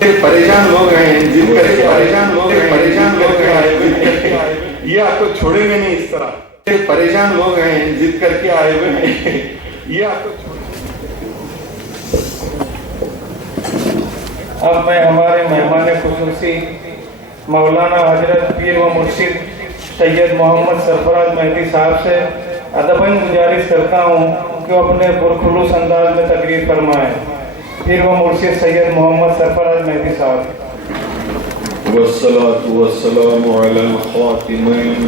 پریشان لوگ ہیں ضد کر کے پریشان لوگ آئے ہوئے ہیں، یہ آپ کو چھوڑیں گے نہیں اس طرح، پریشان لوگ ہیں ضد کر کے آئے ہوئے ہیں، یہ آپ کو اب میں ہمارے مہمان خصوصی مولانا حضرت پیر و مرشد سید محمد سرفراز مہدی صاحب سے ادباً گزارش کرتا ہوں کہ وہ اپنے پرخلوص انداز میں تقریر فرمائیں۔ پیر و مرشد سید محمد سرفراز مہدی صاحب۔ والصلاة والسلام على الخاتمين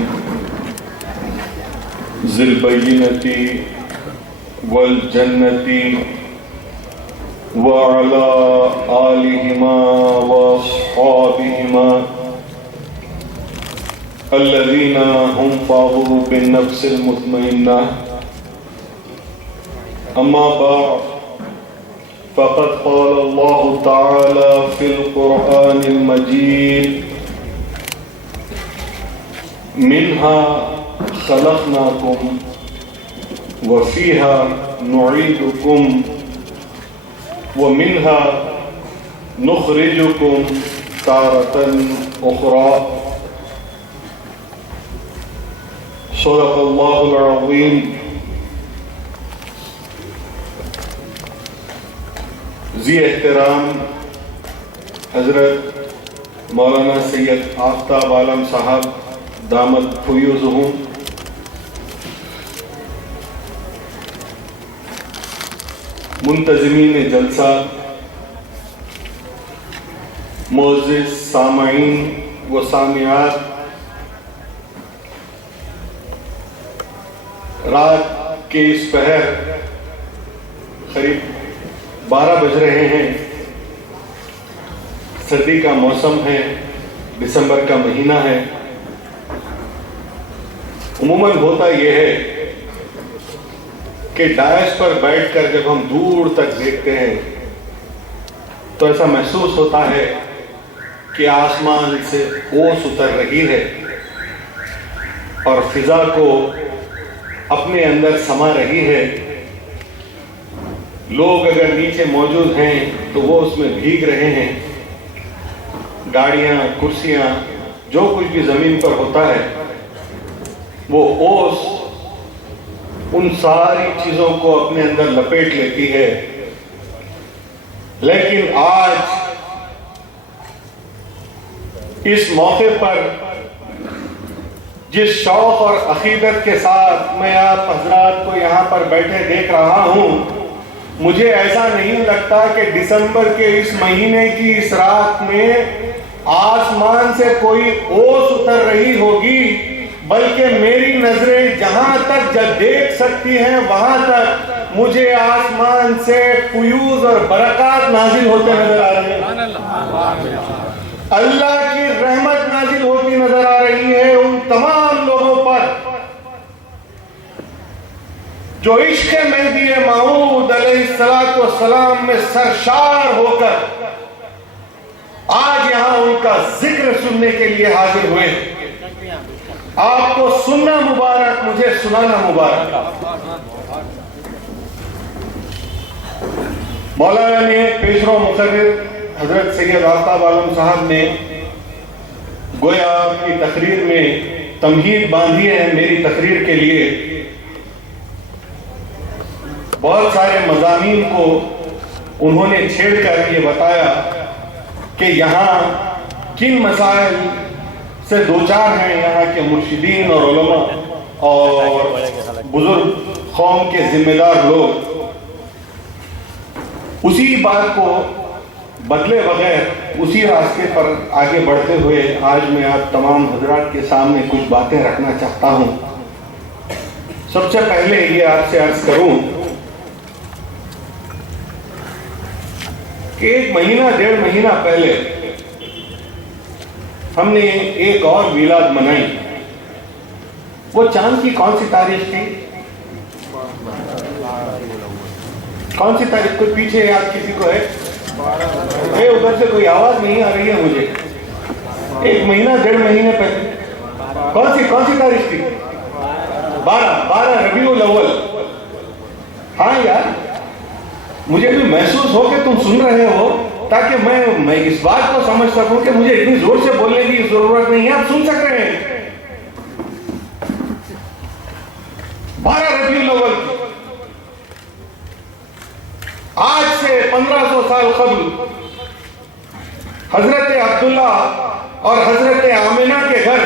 ذي البينة والجنة وعلى آلهما وأصحابهما الذين هم فاضوا بالنفس المطمئنة، أما بعد فقد قال الله تعالى في القرآن المجيد: منها خلقناكم وفيها نعيدكم ومنها نخرجكم تارة أخرى، صدق الله العظيم۔ ذی احترام حضرت مولانا سید آفتاب عالم صاحب دامت فیوزہم، منتظمین جلسہ، معزز سامعین و سامعات، رات کے اس پہر قریب 12 بج رہے ہیں، سردی کا موسم ہے، دسمبر کا مہینہ ہے۔ عموماً ہوتا یہ ہے کہ ڈائس پر بیٹھ کر جب ہم دور تک دیکھتے ہیں تو ایسا محسوس ہوتا ہے کہ آسمان سے اوس اتر رہی ہے اور فضا کو اپنے اندر سما رہی ہے۔ لوگ اگر نیچے موجود ہیں تو وہ اس میں بھیگ رہے ہیں، گاڑیاں، کرسیاں، جو کچھ بھی زمین پر ہوتا ہے وہ اوس ان ساری چیزوں کو اپنے اندر لپیٹ لیتی ہے۔ لیکن آج اس موقع پر جس شوق اور عقیدت کے ساتھ میں آپ حضرات کو یہاں پر بیٹھے دیکھ رہا ہوں، مجھے ایسا نہیں لگتا کہ دسمبر کے اس مہینے کی اس رات میں آسمان سے کوئی اوس اتر رہی ہوگی، بلکہ میری نظریں جہاں تک دیکھ سکتی ہیں وہاں تک مجھے آسمان سے فیوز اور برکات نازل ہوتے نظر آ رہے ہیں۔ اللہ کی رحمت نازل ہوتی نظر آ رہی ہے ان تمام لوگوں پر جو عشق مہدی موعود علیہ السلام میں سرشار ہو کر آج یہاں ان کا ذکر سننے کے لیے حاضر ہوئے۔ آپ کو سننا مبارک، مجھے سنانا مبارک۔ مولانا نے پیشرو مقرر حضرت سید آفتاب عالم صاحب نے گویا اپنی تقریر میں تمہید باندھی ہے میری تقریر کے لیے۔ بہت سارے مضامین کو انہوں نے چھیڑ کر یہ بتایا کہ یہاں کن مسائل سے دوچار ہیں یہاں کے مرشدین اور علماء اور بزرگ قوم کے ذمہ دار لوگ۔ اسی بات کو بدلے بغیر اسی راستے پر آگے بڑھتے ہوئے آج میں آپ تمام حضرات کے سامنے کچھ باتیں رکھنا چاہتا ہوں۔ سب سے پہلے یہ آپ سے عرض کروں کہ 1-1.5 مہینہ پہلے ہم نے ایک اور میلاد منائی۔ وہ چاند کی کون سی تاریخ تھی؟ کون سی تاریخ؟ کوئی پیچھے یاد کسی کو ہے؟ ادھر سے کوئی آواز نہیں آ رہی ہے مجھے۔ 1-1.5 مہینے پہلے کون سی تاریخ تھی؟ 12 ربیع الاول۔ ہاں یار، مجھے بھی محسوس ہو کہ تم سن رہے ہو تاکہ میں اس بات کو سمجھ سکوں کہ مجھے اتنی زور سے بولنے کی ضرورت نہیں ہے, آپ سن سک رہے ہیں. 12 ربیع الاول آج سے 1500 سال قبل حضرت عبداللہ اور حضرت آمنہ کے گھر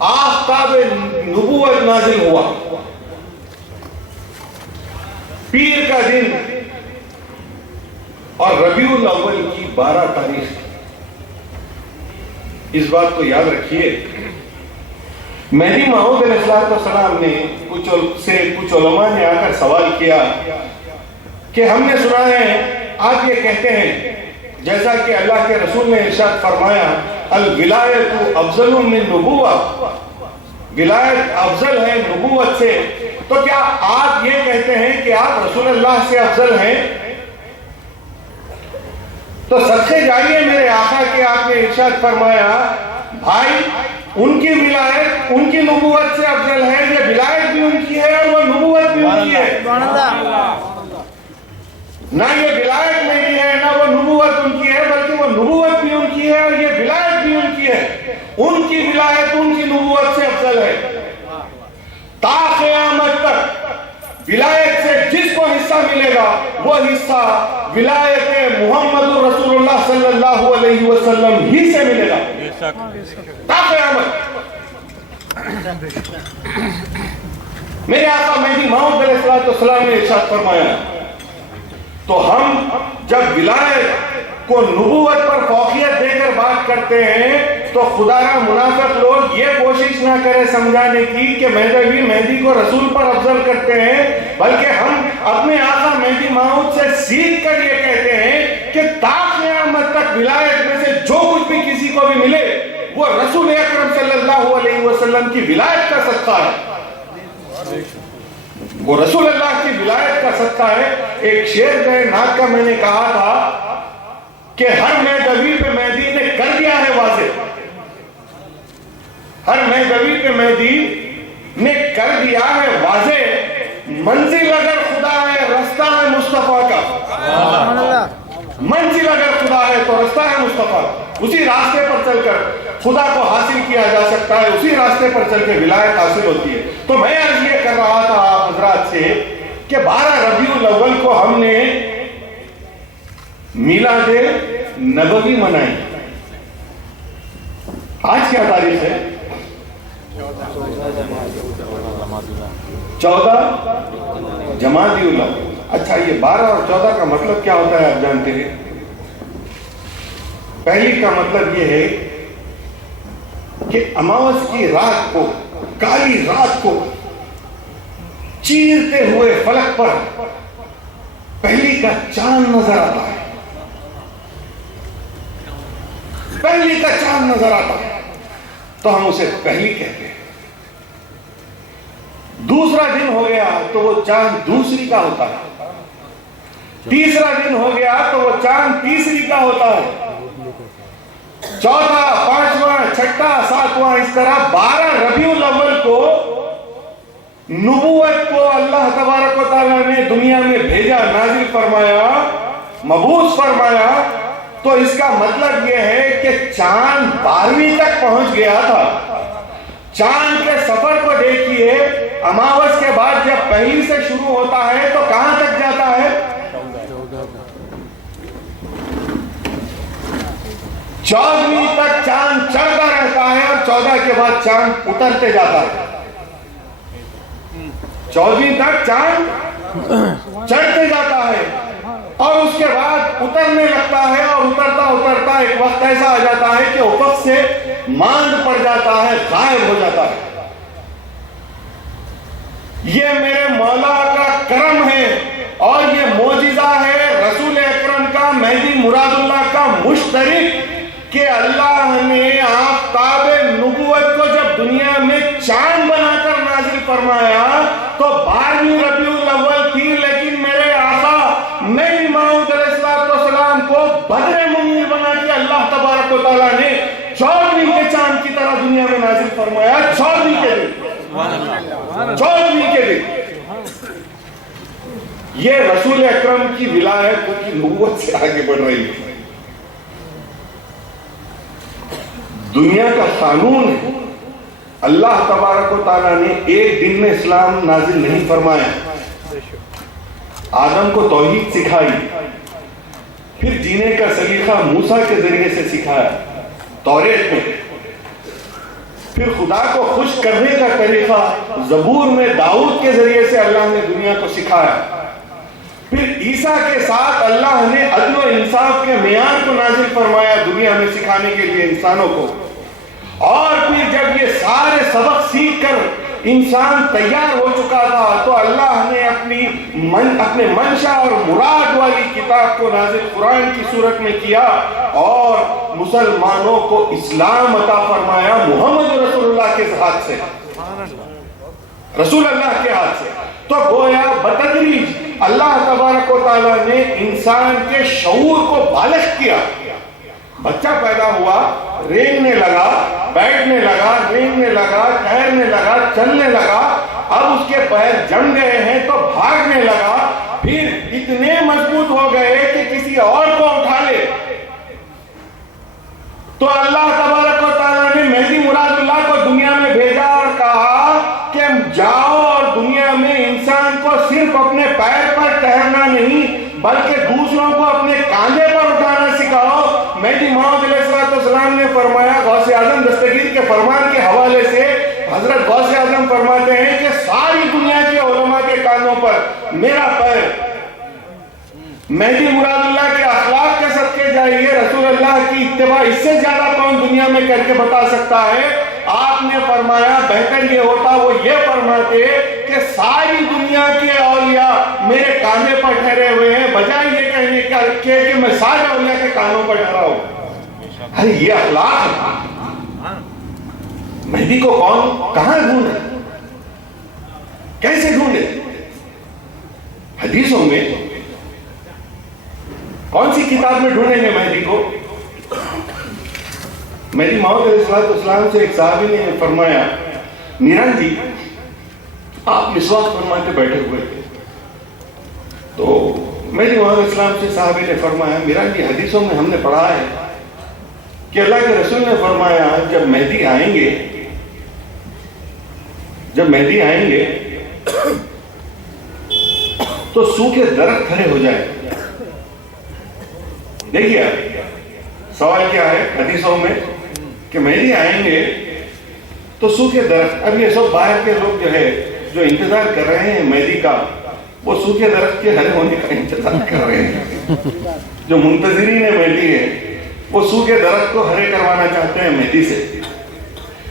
آفتاب نبوت نازل ہوا. پیر کا دن اور ربیع الاول کی 12 تاریخ. اس بات کو یاد رکھیے. مہدی موعود علیہ السلام نے کچھ علماء نے آ کر سوال کیا کہ ہم نے سنا ہے آپ یہ کہتے ہیں جیسا کہ اللہ کے رسول نے ارشاد فرمایا الولایت افضل من نبوہ, ولایت افضل ہے نبوت سے, تو کیا آپ یہ کہتے ہیں کہ آپ رسول اللہ سے افضل ہیں؟ تو صدقے جائیے میرے آقا کہ آپ نے ارشاد فرمایا بھائی ان کی ولایت ان کی نبوت سے افضل ہے, یہ ولایت بھی ان کی ہے اور وہ نبوت بھی ان کی ہے. نہ یہ ولایت میری ہے نہ وہ نبوت ان کی ہے, بلکہ وہ نبوت بھی ان کی ہے اور یہ ولایت بھی ان کی ہے. ان کی ولایت ان کی نبوت سے افضل ہے. تا قیامت تک ولایت سے جس کو حصہ ملے گا وہ حصہ ولایت محمد رسول اللہ صلی اللہ علیہ وسلم ہی سے ملے گا تا قیامت. میرے آقا مہدی موعود علیہ السلام نے ارشاد فرمایا تو ہم جب ولایت کو نبوت پر فوقیت دے کر بات کرتے ہیں تو خدا را منافق لوگ یہ کوشش نہ کرے سمجھانے کی کہ مہدی کو رسول پر افضل کرتے ہیں, بلکہ ہم اپنے آقا مہدی موعود سے سیکھ کر یہ کہتے ہیں کہ تا قیامت تک ولایت میں سے جو کچھ بھی کسی کو بھی ملے وہ رسول اکرم صلی اللہ علیہ وسلم کی ولایت کا صدقہ ہے, وہ رسول اللہ کی ولایت کا صدقہ ہے. ایک شعر گئے ناک کا میں نے کہا تھا کہ ہر مہدوی پہ مہدی نے کر دیا ہے واضح, ہر مہدوی پہ مہدی نے کر دیا ہے واضح, منزل اگر خدا ہے رستہ ہے مصطفیٰ کا, منزل اگر خدا ہے تو رستہ ہے مصطفیٰ, اسی راستے پر چل کر خدا کو حاصل کیا جا سکتا ہے, اسی راستے پر چل کے ولایت حاصل ہوتی ہے. تو میں عرض یہ کر رہا تھا آپ حضرات سے کہ 12 ربیع الاول کو ہم نے میلاد نبوی منائی. آج کیا تاریخ ہے؟ 14 جمادی الاول. اچھا یہ 12 اور 14 کا مطلب کیا ہوتا ہے آپ جانتے ہیں؟ پہلی کا مطلب یہ ہے کہ اماوس کی رات کو, کالی رات کو چیرتے ہوئے فلک پر پہلی کا چاند نظر آتا ہے, پہلی کا چاند نظر آتا ہے تو ہم اسے پہلی کہتے ہیں. دوسرا دن ہو گیا تو وہ چاند دوسری کا ہوتا ہے, تیسرا دن ہو گیا تو وہ چاند تیسری کا ہوتا ہے, چوتھا, پانچواں, چھٹا, ساتواں, اس طرح 12 ربیع الاول کو نبوت کو اللہ تبارک و تعالیٰ نے دنیا میں بھیجا, نازل فرمایا, مبعوث فرمایا. تو اس کا مطلب یہ ہے کہ چاند 12ویں تک پہنچ گیا تھا. چاند کے سفر کو دیکھیے, اماوس کے بعد جب پہلی سے شروع ہوتا ہے تو کہاں تک جاتا ہے؟ 14ویں تک چاند چڑھتا رہتا ہے اور 14 کے بعد چاند اترتے جاتا ہے. 14ویں تک چاند چڑھتے جاتا ہے اور اس کے بعد اترنے لگتا ہے, اور اترتا اترتا ایک وقت ایسا آ جاتا ہے کہ افق سے ماند پڑ جاتا ہے, غائب ہو جاتا ہے. یہ میرے مولا کا کرم ہے اور یہ معجزہ ہے رسول اکرم کا, مہدی مراد اللہ کا مشترک, کہ اللہ نے آفتاب نبوت کو جب دنیا میں چاند بنا کر نازل فرمایا تو 12ویں ربیع الاول تھی, لیکن میرے آقا مہدی موعود علیہ السلام کو بدر منیر بنا کے اللہ تبارک و تعالیٰ نے 14ویں کے چاند کی طرح دنیا میں نازل فرمایا. 14ویں کے دن, 14ویں کے دن یہ رسول اکرم کی ولایت کی نبوت سے آگے بڑھ رہی ہے. دنیا کا قانون ہے. اللہ تبارک و تعالیٰ نے ایک دن میں اسلام نازل نہیں فرمایا. آدم کو توحید سکھائی, پھر جینے کا سلیقہ موسیٰ کے ذریعے سے سکھایا توریت میں, پھر خدا کو خوش کرنے کا طریقہ زبور میں داؤد کے ذریعے سے اللہ نے دنیا کو سکھایا. پھر عیسیٰ کے ساتھ اللہ نے عدل و انصاف کے معیار کو نازل فرمایا دنیا میں سکھانے کے لیے انسانوں کو. اور پھر جب یہ سارے سبق سیکھ کر انسان تیار ہو چکا تھا تو اللہ نے اپنے منشا اور مراد والی کتاب کو نازل قرآن کی صورت میں کیا اور مسلمانوں کو اسلام عطا فرمایا محمد رسول اللہ کے ہاتھ سے, رسول اللہ کے ہاتھ سے. تو گویا بتدریج اللہ تبارک و تعالیٰ نے انسان کے شعور کو بالغ کیا. بچہ پیدا ہوا, رینگنے لگا, بیٹھنے لگا, رینگنے لگا, ٹھہرنے لگا, چلنے لگا, اب اس کے پیر جم گئے ہیں تو بھاگنے لگا, پھر اتنے مضبوط ہو گئے کہ کسی اور کو اٹھا لے. تو اللہ تبارک و تعالیٰ نے مہدی مراد اللہ کو دنیا میں بھیجا اور کہا کہ جاؤ اور دنیا میں انسان کو صرف اپنے پیر پر ٹہرنا نہیں بلکہ دوسروں کو اپنے کاندھے پر اٹھانا سکھاؤ. مہدی موعود علیہ السلام نے فرمایا, غوث اعظم دستگیر کے فرمان کے حوالے سے حضرت غوث اعظم فرماتے ہیں کہ ساری دنیا کے علماء کے کانوں پر میرا پیر مہدی مراد اللہ کے اخلاق کے صدقے جائیے. رسول اللہ کی اتباع اس سے زیادہ کون دنیا میں کر کے بتا سکتا ہے. آپ نے فرمایا بہتر یہ ہوتا وہ یہ فرماتے کہ ساری دنیا کے اولیاء میرے کانے پر ٹھہرے ہوئے ہیں بجائے یہ کہنے کہ میں سارے اولیاء کے کانوں پر ٹھہرا ہوں. ارے یہ اخلاق ہے. مہدی کو کون کہاں ڈھونڈے, کیسے ڈھونڈے؟ حدیثوں میں کون سی کتاب میں ڈھونڈیں گے مہدی کو؟ مہدی موعود علیہ السلام سے ایک صحابی نے فرمایا, میران جی آپ مسواک فرماتے بیٹھے ہوئے تھے. تو مہدی موعود علیہ السلام سے صحابی نے فرمایا, میران جی حدیثوں میں ہم نے پڑھا ہے کہ اللہ کے رسول نے فرمایا جب مہدی آئیں گے تو سوکھے درخت کھڑے ہو جائیں. دیکھیے سوال کیا ہے حدیثوں میں کہ مہدی آئیں گے تو سوکھے درخت. اب یہ سب باہر کے لوگ جو ہے جو انتظار کر رہے ہیں مہدی کا, وہ سوکھے درخت کے ہرے ہونے کا انتظار کر رہے ہیں. جو منتظرین مہدی ہے وہ سوکھے درخت کو ہرے کروانا چاہتے ہیں مہدی سے.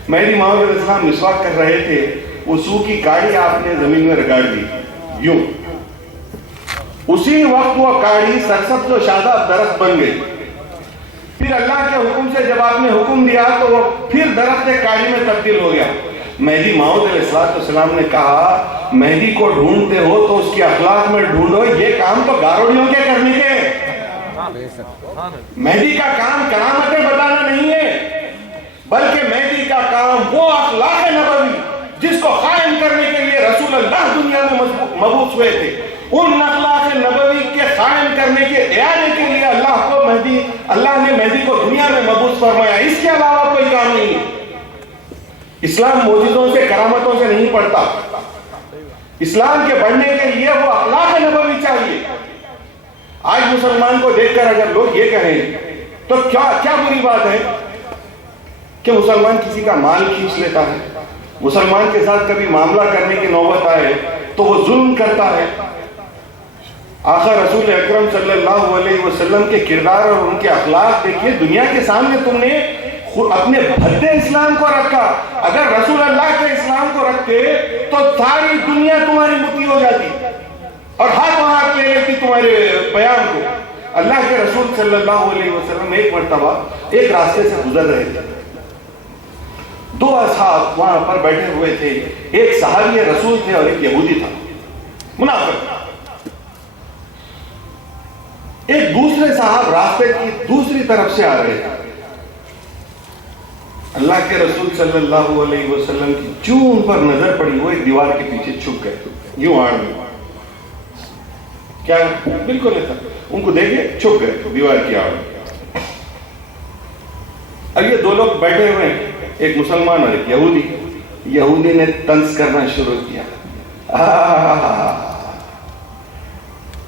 مہدی موعود علیہ السلام مسواک کر رہے تھے, وہ سوکھی کاڑی آپ نے زمین میں رگاڑ دی یوں, اسی وقت وہ کاڑی سرسبز و شاداب درخت بن گئی. پھر اللہ کے حکم سے جب آپ نے حکم دیا تو وہ پھر درخت کاڑی میں تبدیل ہو گیا. مہدی موعود علیہ السلام نے کہا مہدی کو ڈھونڈتے ہو تو اس کے اخلاق میں ڈھونڈو, یہ کام تو گاروڑیوں کے کرنے کے. مہدی کا کام کرامتیں بتانا نہیں ہے بلکہ مہدی کا کام وہ اخلاق نبوی جس کو قائم کرنے کے لیے رسول اللہ دنیا میں مبعوث ہوئے تھے, ان اخلاق نبوی کے قائم کرنے کے اعانے کے لیے اللہ نے مہدی کو دنیا میں مبعوث فرمایا. اس کے علاوہ کوئی کام نہیں ہے. اسلام معجزوں سے کرامتوں سے نہیں پڑھتا. اسلام کے بڑھنے کے لیے وہ اخلاق نبوی چاہیے. آج مسلمان کو دیکھ کر اگر لوگ یہ کہیں تو کیا بری بات ہے کہ مسلمان کسی کا مال کھینچ لیتا ہے, مسلمان کے ساتھ کبھی معاملہ کرنے کی نوبت آئے تو وہ ظلم کرتا ہے. آخر رسول اکرم صلی اللہ علیہ وسلم کے کردار اور ان کے اخلاق دیکھیے. دنیا کے سامنے تم نے اپنے بھدے اسلام کو رکھا. اگر رسول اللہ کے اسلام کو رکھتے تو ساری دنیا تمہاری مٹھی ہو جاتی اور ہاتھ ہاتھ لے لیتی تمہارے بیان کو. اللہ کے رسول صلی اللہ علیہ وسلم ایک مرتبہ ایک راستے سے گزر رہے تھے. دو اصحاب وہاں پر بیٹھے ہوئے تھے, ایک صحابی رسول تھے اور ایک یہودی تھا, منافق. ایک دوسرے صاحب راستے کی دوسری طرف سے آ رہے تھے. اللہ کے رسول صلی اللہ علیہ وسلم کی چون پر نظر پڑی, وہ ایک دیوار کے پیچھے چھپ گئے یوں آڑ میں. کیا بالکل ایسا, ان کو دیکھے چھپ گئے دیوار کی آڑ میں. اب یہ دو لوگ بیٹھے ہوئے ہیں، ایک مسلمان اور ایک یہودی. یہودی نے طنز کرنا شروع کیا.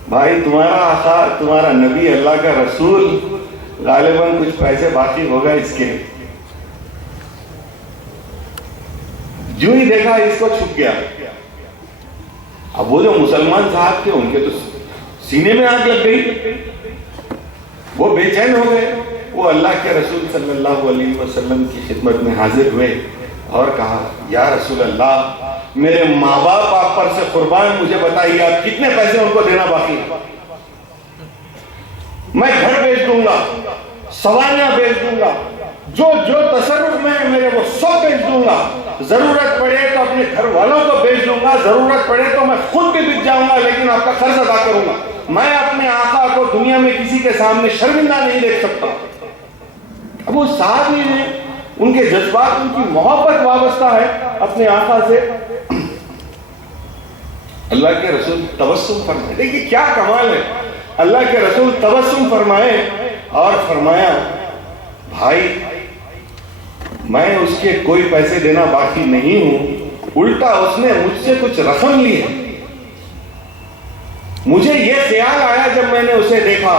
بھائی تمہارا آقا، تمہارا نبی، اللہ کا رسول، غالباً کچھ پیسے باقی ہوگا اس کے. جو ہی دیکھا اس کو چھپ گیا. اب وہ جو مسلمان صاحب تھے ان کے تو سینے میں آگ لگ گئی، وہ بے چین ہو گئے. وہ اللہ کے رسول صلی اللہ علیہ وسلم کی خدمت میں حاضر ہوئے اور کہا یا رسول اللہ، میرے ماں باپ آپ پر سے قربان، مجھے بتائیے آپ کتنے پیسے ان کو دینا باقی ہے؟ میں گھر بیچ دوں گا، سواریاں بیچ دوں گا، جو جو تصرف میں ہے میرے وہ سب بیچ دوں گا. ضرورت پڑے تو اپنے گھر والوں کو بیچ دوں گا، ضرورت پڑے تو میں خود بھی بک جاؤں گا، لیکن آپ کا قرض ادا کروں گا. میں اپنے آقا کو دنیا میں کسی کے سامنے شرمندہ نہیں دیکھ سکتا. اب وہ صحابی ہیں، ان کے جذبات، ان کی محبت وابستہ ہے اپنے آقا سے. اللہ کے رسول تبسم فرمائے. دیکھیے کیا کمال ہے. اللہ کے رسول تبسم فرمائے اور فرمایا بھائی میں اس کے کوئی پیسے دینا باقی نہیں ہوں، الٹا اس نے مجھ سے کچھ رقم لی ہے. مجھے یہ خیال آیا جب میں نے اسے دیکھا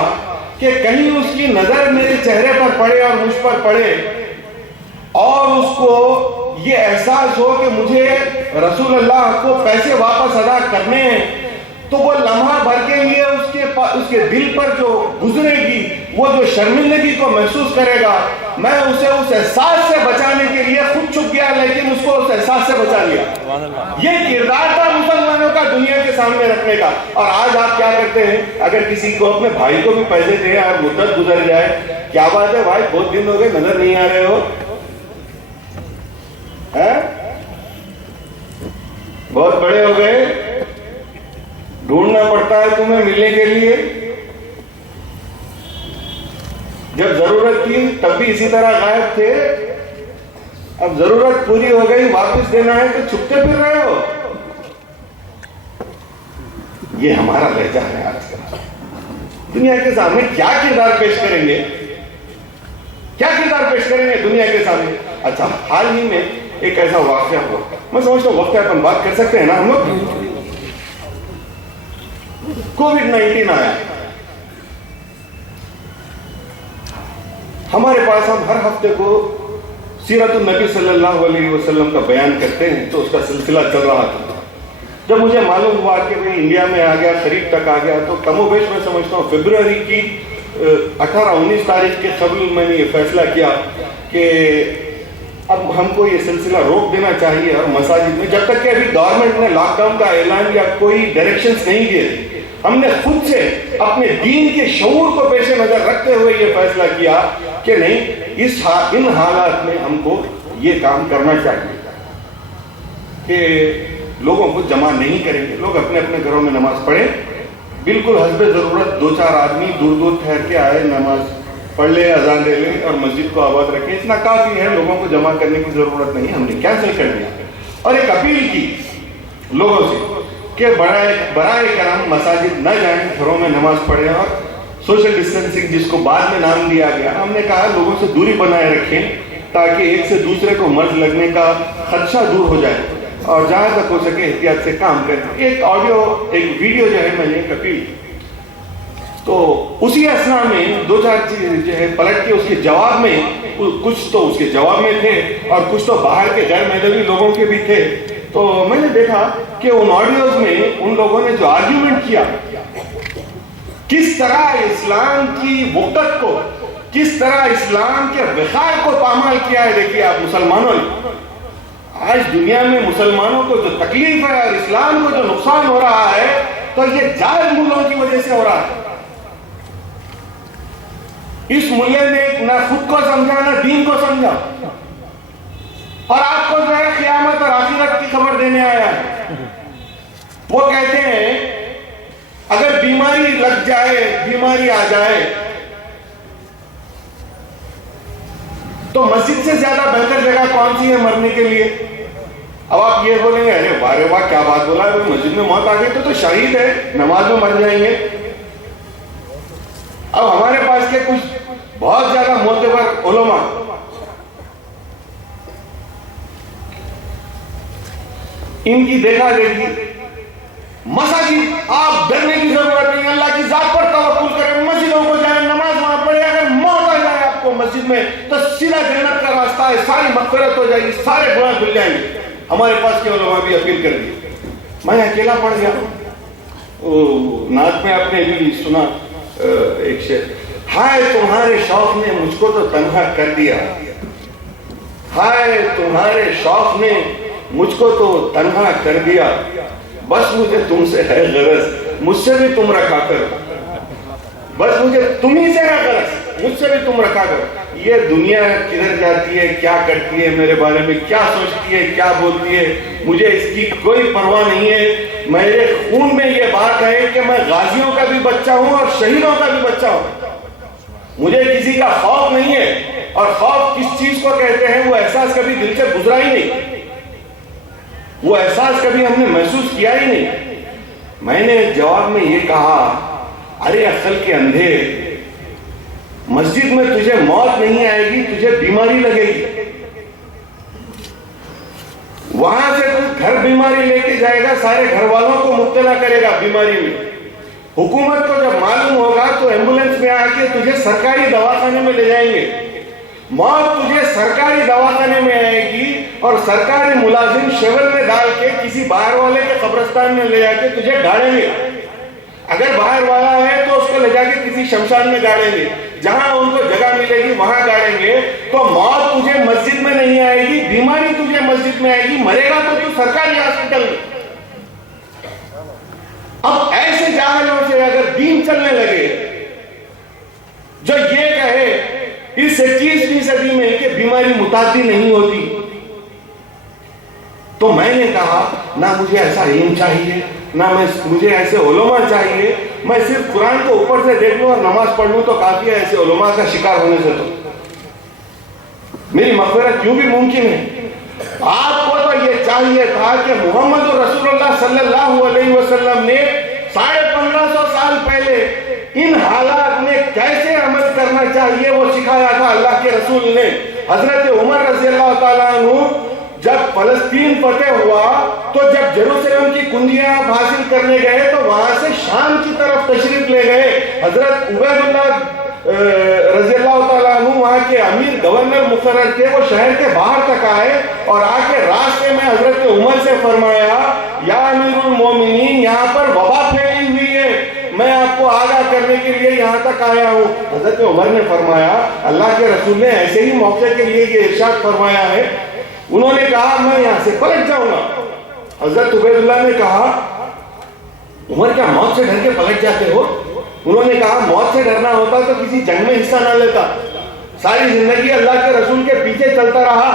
کہ کہیں اس کی نظر میرے چہرے پر پڑے اور مجھ پر پڑے اور اس کو یہ احساس ہو کہ مجھے رسول اللہ کو پیسے واپس ادا کرنے ہیں، تو وہ لمحہ بھر کے لیے اس کے دل پر جو گزرے گی، وہ جو شرمندگی کو محسوس کرے گا، میں اسے اس احساس سے بچانے کے لیے خود چھپ گیا، لیکن اس کو اس احساس سے بچا لیا. یہ کردار تھا مسلمانوں کا دنیا کے سامنے رکھنے کا. اور آج آپ کیا کرتے ہیں؟ اگر کسی کو اپنے بھائی کو بھی پیسے دیں اور مدت گزر جائے، کیا بات ہے بھائی بہت دن ہو گئے نظر نہیں آ رہے ہو، بہت بڑے ہو گئے، ڈھونڈنا پڑتا ہے تمہیں ملنے کے لیے. جب ضرورت تھی تب بھی اسی طرح غائب تھے، اب ضرورت پوری ہو گئی واپس دینا ہے تو چھپتے پھر رہے ہو. یہ ہمارا لہجہ ہے آج کا. دنیا کے سامنے کیا کردار پیش کریں گے، کیا کردار پیش کریں گے دنیا کے سامنے. اچھا حال ہی میں ایک ایسا واقعہ ہوا، میں سمجھتا ہوں وقت ہے اپن بات کر سکتے ہیں نا ہم لوگ. کووڈ-19 آیا، ہمارے پاس ہم ہر ہفتے کو سیرت النبی صلی اللہ علیہ وسلم کا بیان کرتے ہیں، تو اس کا سلسلہ چل رہا تھا. جب مجھے معلوم ہوا کہ میں انڈیا میں آ گیا، قریب تک آ گیا، تو کم و بیش میں سمجھتا ہوں فبروری کی 18-19 تاریخ کے قبل میں نے یہ فیصلہ کیا کہ اب ہم کو یہ سلسلہ روک دینا چاہیے. اور مساجد میں جب تک کہ ابھی گورنمنٹ نے لاک ڈاؤن کا اعلان یا کوئی ڈائریکشنز نہیں دیے، ہم نے خود سے اپنے دین کے شعور کو پیش نظر رکھتے ہوئے یہ فیصلہ کیا کہ نہیں، ان حالات میں ہم کو یہ کام کرنا چاہیے کہ لوگوں کو جمع نہیں کریں گے. لوگ اپنے اپنے گھروں میں نماز پڑھیں، بالکل حسب ضرورت 2-4 آدمی دور دور ٹھہر کے آئے، نماز پڑھ لے، اذان دے لیں اور مسجد کو آباد رکھیں. اتنا کافی ہے، لوگوں کو جمع کرنے کی ضرورت نہیں. ہم نے کینسل کر دیا اور ایک اپیل کی لوگوں سے کہ برائے کرم مساجد نہ جائیں، گھروں میں نماز پڑھیں اور سوشل ڈسٹینسنگ جس کو بعد میں نام دیا گیا، ہم نے کہا لوگوں سے دوری بنائے رکھیں تاکہ ایک سے دوسرے کو مرض لگنے کا خدشہ دور ہو جائے اور جہاں تک ہو سکے احتیاط سے کام کریں. ایک ویڈیو جو ہے میں نے اپیل، تو اسی اثنا میں 2-4 چیز جو ہے پلٹ کے اس کے جواب میں، کچھ تو اس کے جواب میں تھے اور کچھ تو باہر کے غیر مذہبی لوگوں کے بھی تھے. تو میں نے دیکھا کہ ان آڈیوز میں ان لوگوں نے جو آرگیومنٹ کیا، کس طرح اسلام کی وقت کو، کس طرح اسلام کے وقار کو پامال کیا ہے. دیکھیے آپ مسلمانوں نے، آج دنیا میں مسلمانوں کو جو تکلیف ہے اور اسلام کو جو نقصان ہو رہا ہے، تو یہ جائز ملوں کی وجہ سے ہو رہا ہے. اس ملے نے نہ خود کو سمجھا نہ دین کو سمجھا، اور آپ کو جو ہے قیامت اور آخرت کی خبر دینے آیا ہے. وہ کہتے ہیں اگر بیماری لگ جائے، بیماری آ جائے، تو مسجد سے زیادہ بہتر جگہ کون سی ہے مرنے کے لیے؟ اب آپ یہ بولیں گے ارے واہ کیا بات بولا ہے، مسجد میں موت آ گئی تو شہید ہے، نماز میں مر جائیں گے. اب ہمارے پاس کے کچھ بہت زیادہ معتبر علماء ان کی دیکھا دیکھی. مساجد آپ ڈرنے کی ضرورت نہیں, اللہ کی ذات پر توکل کریں, مسجدوں کو جائیں, نماز وہاں پڑھیں. اگر موت آ جائے آپ کو مسجد میں تو سیدھا جنت کا راستہ ہے, ساری مغفرت ہو جائے گی, سارے گناہ دھل جائیں گے. ہمارے پاس کے علماء بھی اپیل کر دی. میں اکیلا پڑھ گیا. نعت میں آپ نے بھی سنا ایک شعر, ہائے تمہارے شوق نے مجھ کو تو تنہا کر دیا, ہائے تمہارے شوق نے مجھ کو تو تنہا کر دیا, بس مجھے تم سے ہے غرض, مجھ سے بھی تم رکھا کرو, بس مجھے تم ہی سے ہے غرض, مجھ سے بھی تم رکھا کرو. یہ دنیا کدھر جاتی ہے, کیا کرتی ہے, میرے بارے میں کیا سوچتی ہے, کیا بولتی ہے, مجھے اس کی کوئی پرواہ نہیں ہے. میرے خون میں یہ بات ہے کہ میں غازیوں کا بھی بچہ ہوں اور شہیدوں کا بھی بچہ ہوں. مجھے کسی کا خوف نہیں ہے, اور خوف کس چیز کو کہتے ہیں وہ احساس کبھی دل سے گزرا ہی نہیں, وہ احساس کبھی ہم نے محسوس کیا ہی نہیں. میں نے جواب میں یہ کہا, ارے عقل کے اندھے, مسجد میں تجھے موت نہیں آئے گی, تجھے بیماری لگے گی. وہاں سے تو گھر بیماری لے کے جائے گا, سارے گھر والوں کو مبتلا کرے گا بیماری میں. حکومت کو جب معلوم ہوگا تو ایمبولینس میں آ کے تجھے سرکاری دواخانے میں لے جائیں گے. موت تجھے سرکاری دواخانے میں آئے گی اور سرکاری ملازم شیول میں ڈال کے کسی باہر والے کے قبرستان میں لے جا کے تجھے گاڑیں گے. اگر باہر والا ہے تو اس کو لے جا کے کسی شمشان میں گاڑیں گے, جہاں ان کو جگہ ملے گی وہاں گاڑیں گے. تو موت تجھے مسجد میں نہیں آئے گی, بیماری تجھے مسجد میں آئے گی, مرے گا تو سرکاری ہاسپٹل میں. اب ایسے جاہلوں سے اگر دین چلنے لگے جو یہ کہے اس 21ویں صدی میں کہ بیماری متعدی نہیں ہوتی, تو میں نے کہا نہ مجھے ایسا علم چاہیے, نہ مجھے ایسے علماء چاہیے. میں صرف قرآن کو اوپر سے دیکھ لوں اور نماز پڑھ لوں تو کافی ہے ایسے علماء کا شکار ہونے سے. تو میری مغفرت کیوں بھی ممکن ہے. آپ کو تو یہ چاہیے تھا کہ محمد رسول اللہ صلی اللہ علیہ وسلم نے 1550 سال پہلے ان حالات میں کیسے عمل کرنا چاہیے وہ سکھایا تھا اللہ کے رسول نے. حضرت عمر رضی اللہ تعالیٰ عنہ جب فلسطین فتح ہوا تو جب جیروسلم کی کنجیاں آپ حاصل کرنے گئے تو وہاں سے شام کی طرف تشریف لے گئے. حضرت عبید اللہ رضی اللہ تعالیٰ عنہ وہاں کے امیر گورنر مقرر تھے, وہ شہر کے باہر تک آئے اور آ کے راستے میں حضرت عمر سے فرمایا, یا امیر المومنین یہاں پر وبا پھیلی ہوئی ہے, میں آپ کو آگاہ کرنے کے لیے یہاں تک آیا ہوں. حضرت عمر نے فرمایا اللہ کے رسول نے ایسے ہی موقع کے لیے یہ ارشاد فرمایا ہے. انہوں نے کہا میں یہاں سے پلٹ جاؤں گا. حضرت عبید اللہ نے کہا عمر کیا موت سے ڈر کے پلٹ جاتے ہو؟ انہوں نے کہا موت سے ڈرنا ہوتا تو کسی جنگ میں حصہ نہ لیتا, ساری زندگی اللہ کے رسول کے پیچھے چلتا رہا,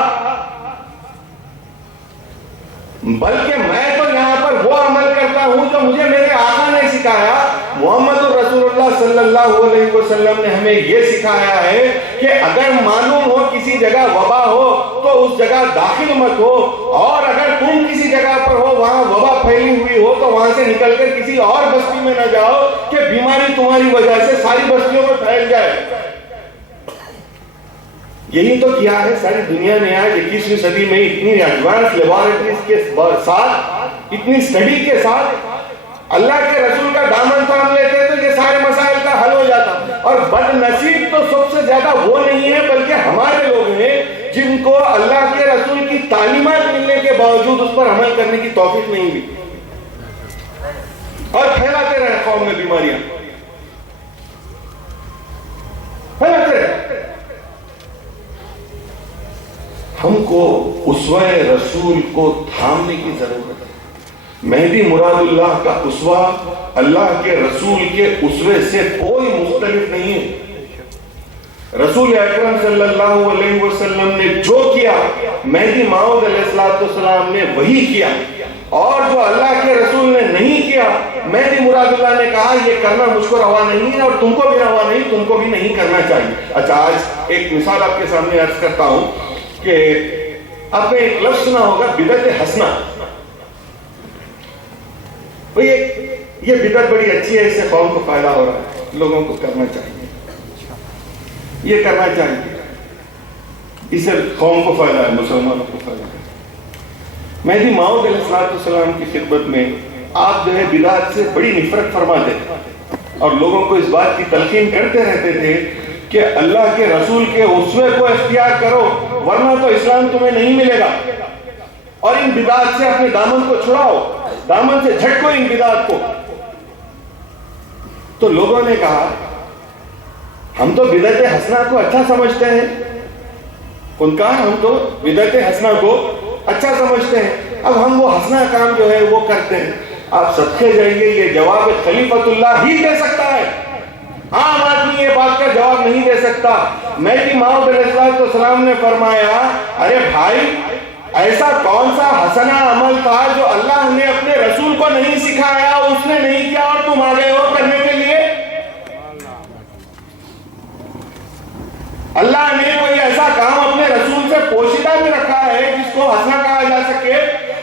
بلکہ میں تو یہاں پر وہ عمل کرتا ہوں جو مجھے میرے آقا نے سکھایا. محمد رسول اللہ صلی اللہ علیہ وسلم نے ہمیں یہ سکھایا ہے کہ اگر معلوم ہو کسی جگہ وبا ہو تو اس جگہ داخل مت ہو, اور اگر تم کسی جگہ پر ہو وہاں وبا پھیلی ہوئی ہو تو وہاں سے نکل کر کسی اور بستی میں نہ جاؤ کہ بیماری تمہاری وجہ سے ساری بستیوں میں پھیل جائے. یہی تو کیا ہے ساری دنیا نے آج 21ویں صدی میں اتنی ایڈوانس لیبارٹریز کے ساتھ, اتنی اسٹڈی کے ساتھ اللہ کے رسول کا دامن تھام لیتے تو یہ سارے مسائل کا حل ہو جاتا. اور بد نصیب تو سب سے زیادہ وہ نہیں ہے بلکہ ہمارے لوگ ہیں جن کو اللہ کے رسول کی تعلیمات ملنے کے باوجود اس پر عمل کرنے کی توفیق نہیں ہوئی اور پھیلاتے رہے قوم میں بیماریاں, پھیلاتے رہے. ہم کو اسوہ رسول کو تھامنے کی ضرورت ہے. مہدی مراد اللہ کا اسوہ اللہ کے رسول کے اسوے سے کوئی مختلف نہیں ہے. رسول اکرم صلی اللہ علیہ وسلم نے جو کیا مہدی موعود علیہ السلام نے وہی کیا, اور جو اللہ کے رسول نے نہیں کیا مہدی مراد اللہ نے کہا یہ کرنا مجھ کو روا نہیں ہے اور تم کو بھی روا نہیں, تم کو بھی نہیں کرنا چاہیے. اچھا آج ایک مثال آپ کے سامنے عرض کرتا ہوں کہ آپ نے ایک لفظ سنا ہوگا بدعت حسنہ. یہ بدعت بڑی اچھی ہے, اس سے قوم کو فائدہ ہو رہا ہے, لوگوں کو کرنا چاہیے, یہ کرنا چاہیے, اس سے قوم کو فائدہ ہے, مسلمانوں کو فائدہ ہے. مہدی موعود علیہ السلام کی خدمت میں آپ جو ہے بدعت سے بڑی نفرت فرماتے اور لوگوں کو اس بات کی تلقین کرتے رہتے تھے کہ اللہ کے رسول کے اسوے کو اختیار کرو ورنہ تو اسلام تمہیں نہیں ملے گا، اور ان بدعت سے اپنے دامن کو چھڑاؤ، دامن سے جھٹکو ان بدعت کو۔ تو لوگوں نے کہا ہم تو بدعت حسنہ کو اچھا سمجھتے ہیں، ان کا ہم تو بدعت حسنہ کو اچھا سمجھتے ہیں، اب ہم وہ حسنہ کام جو ہے وہ کرتے ہیں۔ آپ صدقے جائیے، یہ جواب خلیفۃ اللہ ہی دے سکتا ہے، عام آدمی یہ بات کا جواب نہیں دے سکتا۔ مہدی موعود علیہ السلام نے فرمایا ارے بھائی، ایسا کون سا حسنہ عمل تھا جو اللہ نے اپنے رسول کو نہیں سکھایا، اس نے نہیں کیا اور تم آ گئے ہو کرنے کے لیے؟ اللہ نے کوئی ایسا کام اپنے رسول سے پوشیدہ بھی رکھا ہے جس کو حسنہ کہا جا سکے؟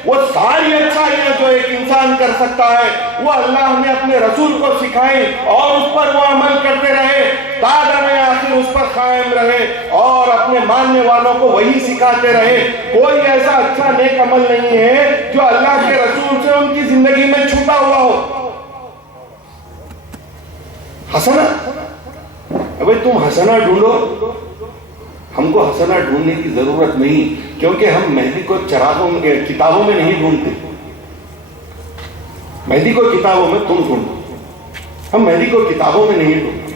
وہ ساری اچھائیاں جو ایک انسان کر سکتا ہے وہ اللہ نے اپنے رسول کو سکھائی اور اس پر وہ عمل کرتے رہے، تادم آخر اس پر قائم رہے اور اپنے ماننے والوں کو وہی سکھاتے رہے۔ کوئی ایسا اچھا نیک عمل نہیں ہے جو اللہ کے رسول سے ان کی زندگی میں چھوٹا ہوا ہو۔ حسنہ، ابھی تم حسنہ ڈھونڈو، ہم کو حسنہ ڈھونڈنے کی ضرورت نہیں، کیونکہ ہم مہدی کو چراغوں میں کتابوں میں نہیں ڈھونڈتے، مہدی کو کتابوں میں تم ڈھونڈو، ہم مہدی کو کتابوں میں نہیں ڈھونڈتے۔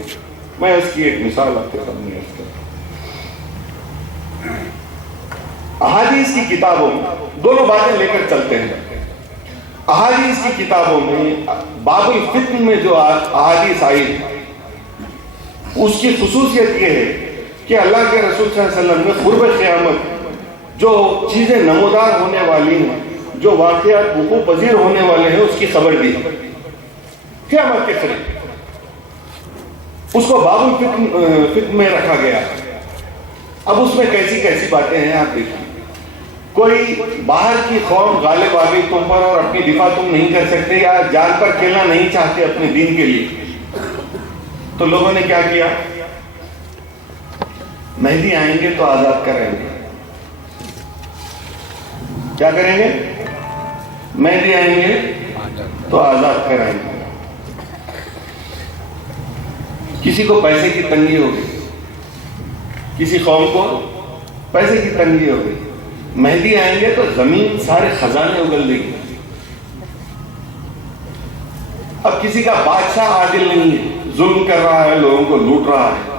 میں اس کی ایک مثال آپ کے سامنے عرض کرتا ہوں۔ احادیث کی کتابوں میں دونوں باتیں لے کر چلتے ہیں۔ احادیث کی کتابوں میں باب الفتن میں جو احادیث آئی اس کی خصوصیت یہ ہے کہ اللہ کے رسول صلی اللہ علیہ وسلم نے قرب قیامت جو چیزیں نمودار ہونے والی ہیں، جو واقعات وقوع پذیر ہونے والے ہیں، اس کی خبر دی قیامت کے قریب۔ اس کو باب الفتن میں رکھا گیا۔ اب اس میں کیسی کیسی باتیں ہیں آپ دیکھیں۔ کوئی باہر کی قوم غالب آ گئی تم پر اور اپنی دفاع تم نہیں کر سکتے یا جان پر کھیلنا نہیں چاہتے اپنے دین کے لیے، تو لوگوں نے کیا کیا؟ مہدی آئیں گے تو آزاد کریں گے۔ کیا کریں گے؟ مہدی آئیں گے تو آزاد کرائیں گے۔ کسی کو پیسے کی تنگی ہو گئی، کسی قوم کو پیسے کی تنگی ہو گئی، مہدی آئیں گے تو زمین سارے خزانے اگل دے گی۔ اب کسی کا بادشاہ عادل نہیں ہے، ظلم کر رہا ہے، لوگوں کو لوٹ رہا ہے۔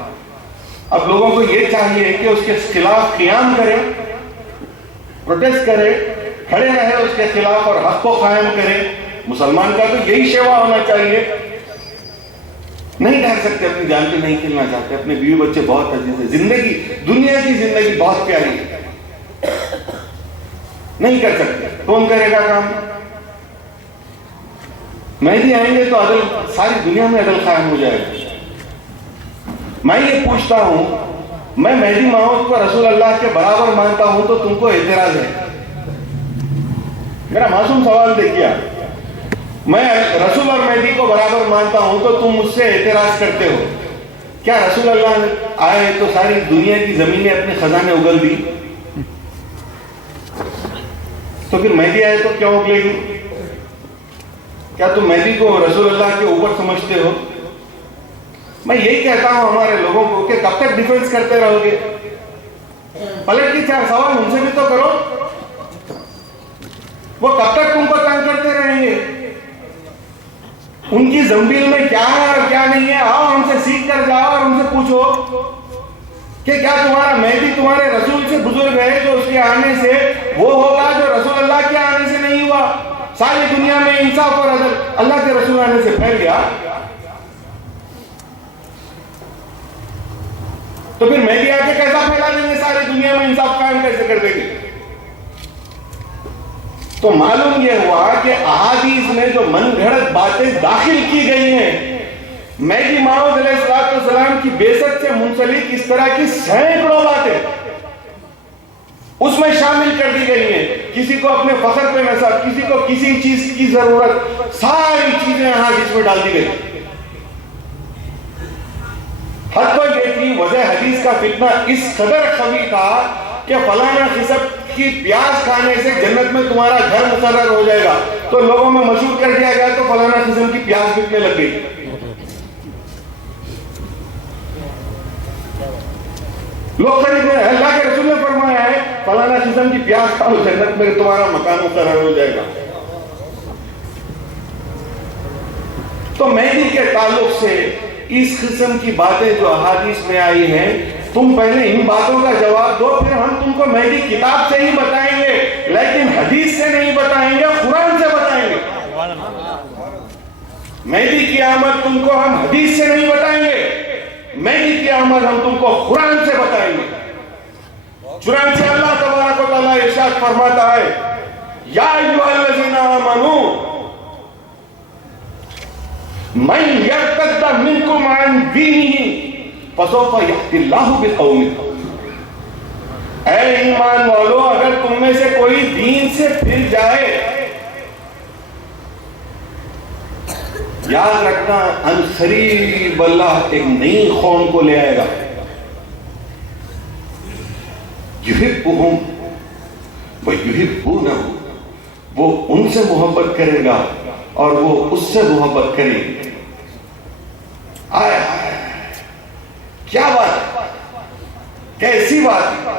اب لوگوں کو یہ چاہیے کہ اس کے خلاف قیام کرے، پروٹیسٹ کرے، کھڑے رہے اس کے خلاف اور حق کو قائم کرے۔ مسلمان کا تو یہی شیوا ہونا چاہیے۔ نہیں ٹھہر سکتے، اپنی جان پہ نہیں کھیلنا چاہتے، اپنے بیوی بچے بہت عزیز ہے، زندگی دنیا کی زندگی بہت پیاری ہے، نہیں کر سکتے۔ کون کرے گا کام؟ مہدی آئیں گے تو عدل، ساری دنیا میں عدل قائم ہو جائے گا۔ میں یہ پوچھتا ہوں، میں مہدی موعود کو رسول اللہ کے برابر مانتا ہوں تو تم کو اعتراض ہے؟ میرا معصوم سوال دیکھیے، میں رسول اور مہدی کو برابر مانتا ہوں تو تم مجھ سے اعتراض کرتے ہو۔ کیا رسول اللہ آئے تو ساری دنیا کی زمینیں اپنے خزانے اگل دی؟ تو پھر مہدی آئے تو کیوں اگلے گی؟ کیا تم مہدی کو رسول اللہ کے اوپر سمجھتے ہو؟ میں یہی کہتا ہوں ہمارے لوگوں کو کہ کب تک ڈیفنس کرتے رہو گے؟ پلٹ کے چار سوال ان سے بھی تو کرو۔ وہ کب تک تم کو تنگ کرتے رہیں گے؟ ان کی زنبیل میں کیا ہے اور کیا نہیں ہے، آؤ ہم سے سیکھ کر جاؤ اور ان سے پوچھو کہ کیا تمہارا مہدی تمہارے رسول سے بزرگ ہے جو اس کے آنے سے وہ ہوگا جو رسول اللہ کے آنے سے نہیں ہوا؟ ساری دنیا میں انصاف اور عدل اللہ کے رسول آنے سے پھیل گیا، تو پھر مہدی آ کے کیسا پھیلا دیں گے؟ ساری دنیا میں انصاف قائم کیسے کر دیں گے؟ تو معلوم یہ ہوا کہ احادیث میں جو من گھڑت باتیں داخل کی گئی ہیں، مہدی موعود علیہ السلام کی بعثت سے منسلک اس طرح کی سینکڑوں باتیں اس میں شامل کر دی گئی ہیں۔ کسی کو اپنے فخر پہ نصب، کسی کو کسی چیز کی ضرورت، ساری چیزیں احادیث میں ڈال دی گئی۔ حد تو یہ تھی، وضع حدیث کا فتنہ اس قدر قوی تھا کہ فلانا کی پیاز کھانے سے جنت میں تمہارا گھر مقرر ہو جائے گا. تو لوگوں میں مشہور کر دیا گیا تو فلانا قسم کی پیاز بکنے لگ گئی. لوگ خریدنے, اللہ کے رسول نے فرمایا ہے فلانا قسم کی پیاز کھاؤ جنت میں تمہارا مکان مقرر ہو جائے گا. تو مہدی کے تعلق سے اس قسم کی باتیں جو احادیث میں آئی ہیں, تم پہلے ان باتوں کا جواب دو, پھر ہم تم کو مہدی کتاب سے ہی بتائیں گے, لیکن حدیث سے نہیں بتائیں گے, قرآن سے بتائیں گے. مہدی کی آمد تم کو ہم حدیث سے نہیں بتائیں گے, مہدی کی آمد ہم تم کو قرآن سے بتائیں گے. چنانچہ اللہ تبارک و تعالیٰ ارشاد فرماتا ہے, یا ایھا الذین آمنوا من یرتد منکم عن دینہ فسوف یأتی اللہ بقوم. اے ایمان والو, اگر تم میں سے کوئی دین سے پھر جائے, یاد رکھنا ان قریب اللہ ایک نئی قوم کو لے آئے گا. یحبہم ویحبونہ, وہ ان سے محبت کرے گا اور وہ اس سے محبت کرے گی. آئے کیا بات ہے, کیسی بات ہے.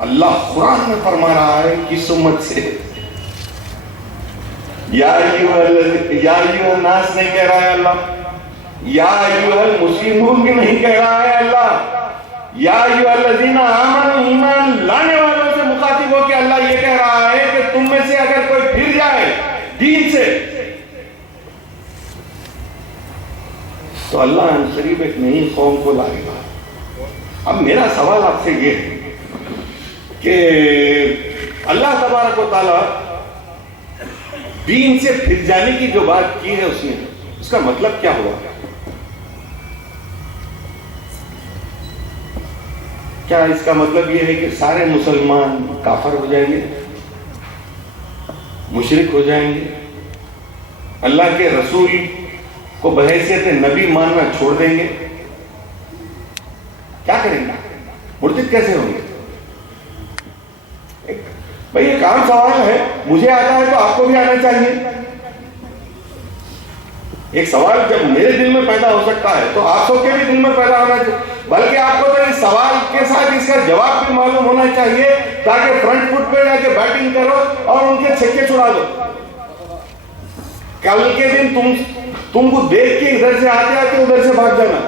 اللہ قرآن میں فرما رہا ہے کس امت سے, یا ایھا الناس نہیں کہہ رہا ہے اللہ, یا ایھا المسلمون بھی نہیں کہہ رہا ہے اللہ, یا ایھا الذین آمنوا, ایمان لانے والوں سے مخاطب ہو کے اللہ یہ کہہ رہا ہے کہ تم میں سے اگر کوئی پھر جائے دین سے تو اللہ ان قریب ایک نئی قوم کو لائے گا. اب میرا سوال آپ سے یہ ہے کہ اللہ تبارک و تعالیٰ دین سے پھر جانے کی جو بات کی ہے اس نے, اس کا مطلب کیا ہوا؟ کیا اس کا مطلب یہ ہے کہ سارے مسلمان کافر ہو جائیں گے, مشرک ہو جائیں گے, اللہ کے رسول کو بحیثیت نبی ماننا چھوڑ دیں گے؟ کیا کریں گے, مرتد کیسے ہوں گے؟ بھئی ایک عام سوال ہے, مجھے آتا ہے تو آپ کو بھی آنا چاہیے. ایک سوال جب میرے دل میں پیدا ہو سکتا ہے تو آپ سب کے بھی دل میں پیدا ہونا چاہیے, بلکہ آپ کو تو اس سوال کے ساتھ اس کا جواب بھی معلوم ہونا چاہیے تاکہ فرنٹ فٹ پہ جا کے بیٹنگ کرو اور ان کے چھکے چھڑا دو. کل کے دن تم کو دیکھ کے ادھر سے آتے آتے ادھر سے بھاگ جانا.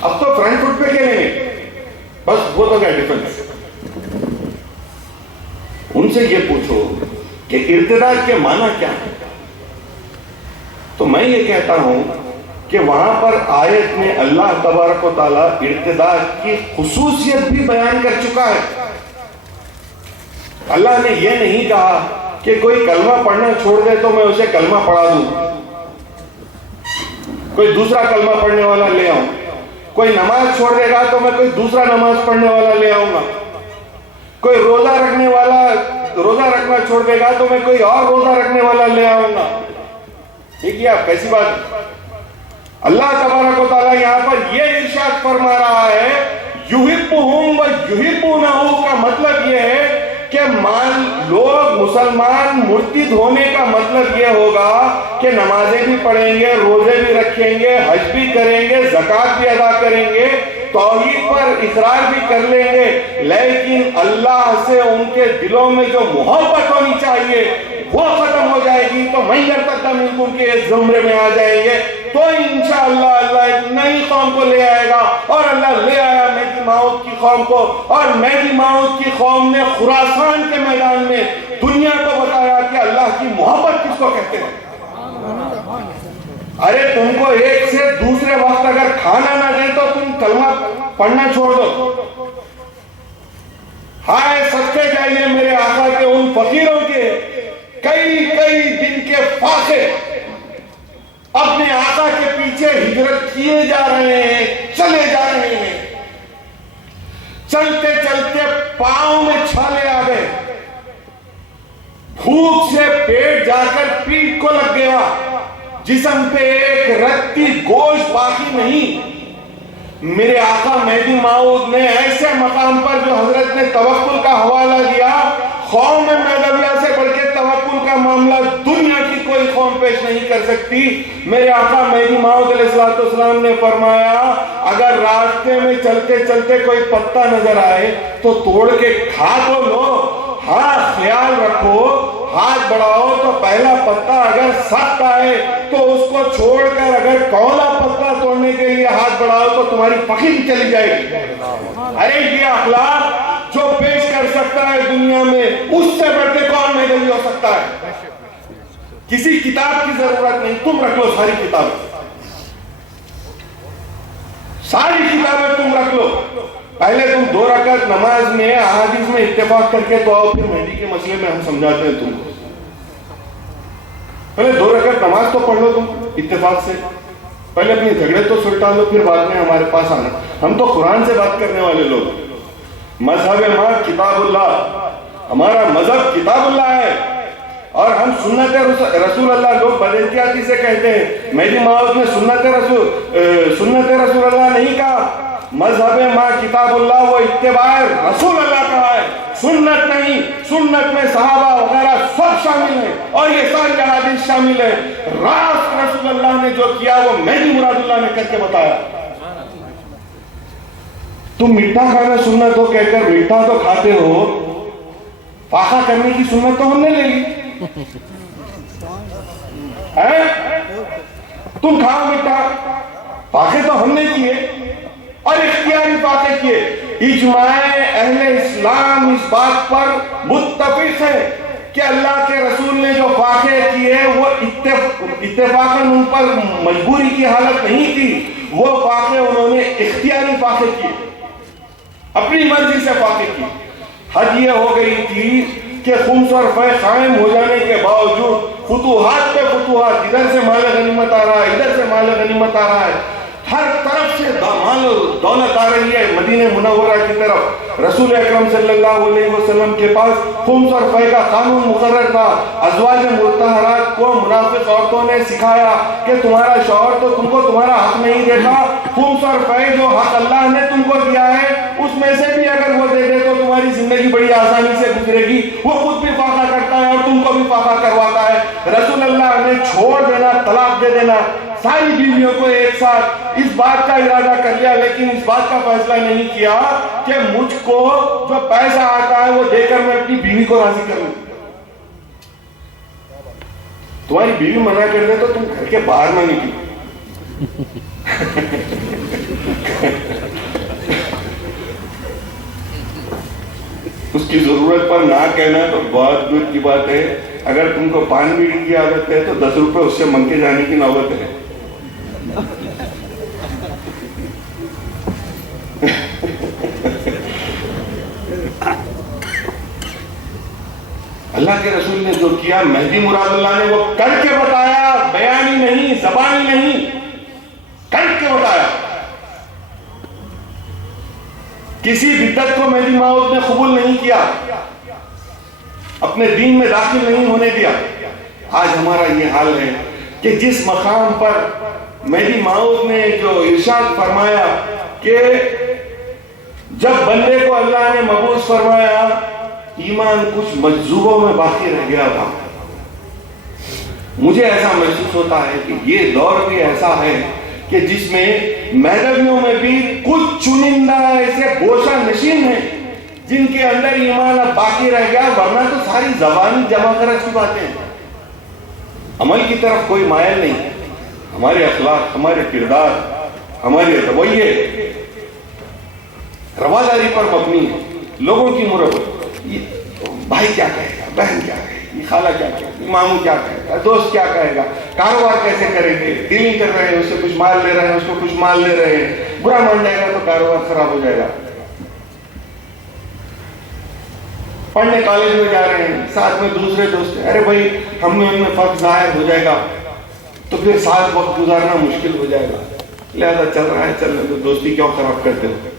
اب تو فرنٹ فٹ پہ کھیلیں گے, بس وہ تو کیا ڈیفنس. ان سے یہ پوچھو کہ ارتداد کے معنی کیا ہے, تو میں یہ کہتا ہوں کہ وہاں پر آیت میں اللہ تبارک و تعالیٰ ارتداد کی خصوصیت بھی بیان کر چکا ہے. اللہ نے یہ نہیں کہا کہ کوئی کلمہ پڑھنا چھوڑ دے تو میں اسے کلمہ پڑھا دوں, کوئی دوسرا کلمہ پڑھنے والا لے آؤں. کوئی نماز چھوڑ دے گا تو میں کوئی دوسرا نماز پڑھنے والا لے آؤں گا. کوئی روزہ رکھنا چھوڑ دے گا تو میں کوئی اور روزہ رکھنے والا لے آؤں گا. دیکھیے آپ کیسی بات ہے. اللہ تبارک و تعالیٰ یہاں پر یہ ارشاد فرما رہا ہے یحبہم ویحبونہ کا مطلب یہ ہے کہ لوگ مسلمان مرتد ہونے کا مطلب یہ ہوگا کہ نمازیں بھی پڑھیں گے, روزے بھی رکھیں گے, حج بھی کریں گے, زکوٰۃ بھی ادا کریں گے, توحید پر اقرار بھی کر لیں گے, لیکن اللہ سے ان کے دلوں میں جو محبت ہونی چاہیے وہ ختم ہو جائے گی تو من یرتد منکم کے اس زمرے میں آ جائیں گے. تو انشاءاللہ اللہ ایک نئی قوم کو لے آئے گا, اور اللہ لے آیا مہدی موعود کی قوم کو, اور مہدی موعود کی قوم نے خراسان کے میدان میں دنیا کو بتایا کہ اللہ کی محبت کس کو کہتے ہیں. ارے تم کو ایک سے دوسرے وقت اگر کھانا نہ دیں تو تم کلمہ پڑھنا چھوڑ دو. ہائے صدقے جائیے میرے آقا کے ان فقیروں کے کئی دن کے فاقے اپنے آقا کے پیچھے ہجرت کیے جا رہے ہیں, چلے جا رہے ہیں, چلتے چلتے پاؤں میں چھالے آ گئے, بھوک سے پیٹ جا کر پیٹ کو لگ گیا, جسم پہ ایک رتی گوشت باقی نہیں, میرے آقا مہدی موعود نے ایسے مقام پر جو حضرت نے توکل کا حوالہ دیا، قوم مہدویہ سے بڑھ کے توکل کا معاملہ دنیا کی کوئی قوم پیش نہیں کر سکتی۔ میرے آقا مہدی موعود علیہ السلام نے فرمایا اگر راستے میں چلتے چلتے کوئی پتا نظر آئے تو توڑ کے کھا تو لو، ہاں خیال رکھو ہاتھ بڑھاؤ تو پہلا پتا اگر سخت آئے تو اس کو چھوڑ کر اگر کولا پتا توڑنے کے لیے ہاتھ بڑھاؤ تو تمہاری فخر چلی جائے گی۔ ارے یہ اخلاق جو پیش کر سکتا ہے دنیا میں، اس سے بڑھ کے کون مہدوی ہو سکتا ہے؟ کسی کتاب کی ضرورت نہیں، تم رکھ لو ساری کتابیں، ساری کتابیں تم رکھ لو۔ پہلے تم 2 رکعت نماز میں احادیث میں اتفاق کر کے تو آؤ، پھر مہدی کے مسئلے میں ہم سمجھاتے ہیں تم کو۔ پہلے 2 رکعت نماز تو پڑھ لو تم اتفاق سے، پہلے اپنے جھگڑے تو سلٹا لو، پھر بعد میں ہمارے پاس آنا۔ ہم تو قرآن سے بات کرنے والے لوگ، مذہب ما کتاب اللہ، ہمارا مذہب کتاب اللہ ہے، اور ہم سنت رسول اللہ، لوگ بداحتیاطی سے کہتے ہیں مہدی موعود نے سنت رسول اللہ نہیں کہا، مذہب ما کتاب اللہ وہ اتباع رسول اللہ کہا ہے، سنت نہیں۔ سنت میں صحابہ وغیرہ سب شامل ہیں اور یہ ساری احادیث شامل ہے۔ راست رسول اللہ نے جو کیا وہ مہدی مراد اللہ نے کر کے بتایا۔ تم میٹھا کھانا سنت ہو کہہ کر میٹھا تو کھاتے ہو، فاقہ کرنے کی سنت تو ہم نے لے لی، تم کھاؤ میٹھا، فاقے تو ہم نے کیے اور اختیاری فاقے کیے۔ اجماع اہل اسلام اس بات پر متفق ہے کہ اللہ کے رسول نے جو فاقے کیے وہ اتفاقاً ان پر مجبوری کی حالت نہیں تھی، وہ فاقے انہوں نے اختیاری فاقے کیے، اپنی مرضی سے فاقے کی۔ حد یہ ہو گئی تھی کہ خمس اور فے قائم ہو جانے کے باوجود فتوحات پہ فتوحات، ادھر سے مال غنیمت آ رہا ہے، ادھر سے مال غنیمت آ رہا ہے، ہر طرف سے مال دولت آ رہی ہے مدینہ منورہ کی طرف۔ رسول اکرم صلی اللہ علیہ وسلم کے پاس خمس اور فے کا قانون مقرر تھا۔ ازواج مطہرات کو منافق عورتوں نے سکھایا کہ تمہارا شوہر تو تم کو تمہارا حق نہیں دیتا، خمس اور فے جو حق اللہ نے تم کو دیا ہے اس میں سے بھی اگر وہ دے دے تو تمہاری زندگی بڑی آسانی سے گزرے گی۔ وہ خود بھی فاقہ کرتا ہے اور تم کو بھی فاقہ کرواتا ہے۔ رسول اللہ نے چھوڑ دینا، طلاق دے دینا ساری بیویوں کو ایک ساتھ، اس بات کا ارادہ کر لیا، لیکن اس بات کا فیصلہ نہیں کیا کہ مجھ کو جو پیسہ آتا ہے وہ دے کر میں اپنی بیوی کو راضی کر لوں۔ تمہاری بیوی منع کر دے تو تم گھر کے باہر نہ نکلو۔ اس کی ضرورت پر نہ کہنا تو بہت دور کی بات ہے۔ اگر تم کو پان بیڑی کی عادت ہے تو 10 روپے اس سے منگ کے جانے کی نوبت ہے۔ اللہ کے رسول نے جو کیا مہدی مراد اللہ نے وہ کر کے بتایا، بیانی نہیں، زبانی نہیں، کر کے بتایا۔ کسی بدعت کو مہدی موعود نے قبول نہیں کیا، اپنے دین میں داخل نہیں ہونے دیا۔ آج ہمارا یہ حال ہے کہ جس مقام پر مہدی موعود نے جو ارشاد فرمایا کہ جب بندے کو اللہ نے مبعوث فرمایا ایمان کچھ مجذوبوں میں باقی رہ گیا تھا، مجھے ایسا محسوس ہوتا ہے کہ یہ دور بھی ایسا ہے کہ جس میں مہدویوں میں بھی کچھ چنندہ ایسے گوشہ نشین ہیں جن کے اندر ایمان اب باقی رہ گیا، ورنہ تو ساری زبانی جمع خرچ کی باتیں ہیں، عمل کی طرف کوئی مائل نہیں۔ ہمارے اخلاق، ہمارے کردار، ہمارے رویے رواداری پر مبنی ہے، لوگوں کی مربت، بھائی کیا کہے گا، بہن کیا کہے گی، خالہ کیا کہے گی، ماموں کیا کہے گا، دوست کیا کہے گا، کاروبار کیسے کریں گے، ڈیلنگ کر رہے ہیں اس سے کچھ مال لے رہے ہیں، اس کو کچھ مال لے رہے ہیں، برا مان جائے گا تو کاروبار خراب ہو جائے گا۔ پڑھنے کالج میں جا رہے ہیں، ساتھ میں دوسرے دوست ہیں، ارے بھائی ہم میں ان میں فرق ظاہر ہو جائے گا تو پھر ساتھ وقت گزارنا مشکل ہو جائے گا، لہذا چل رہا ہے چلنے دو، دوستی کیوں خراب کرتے ہو۔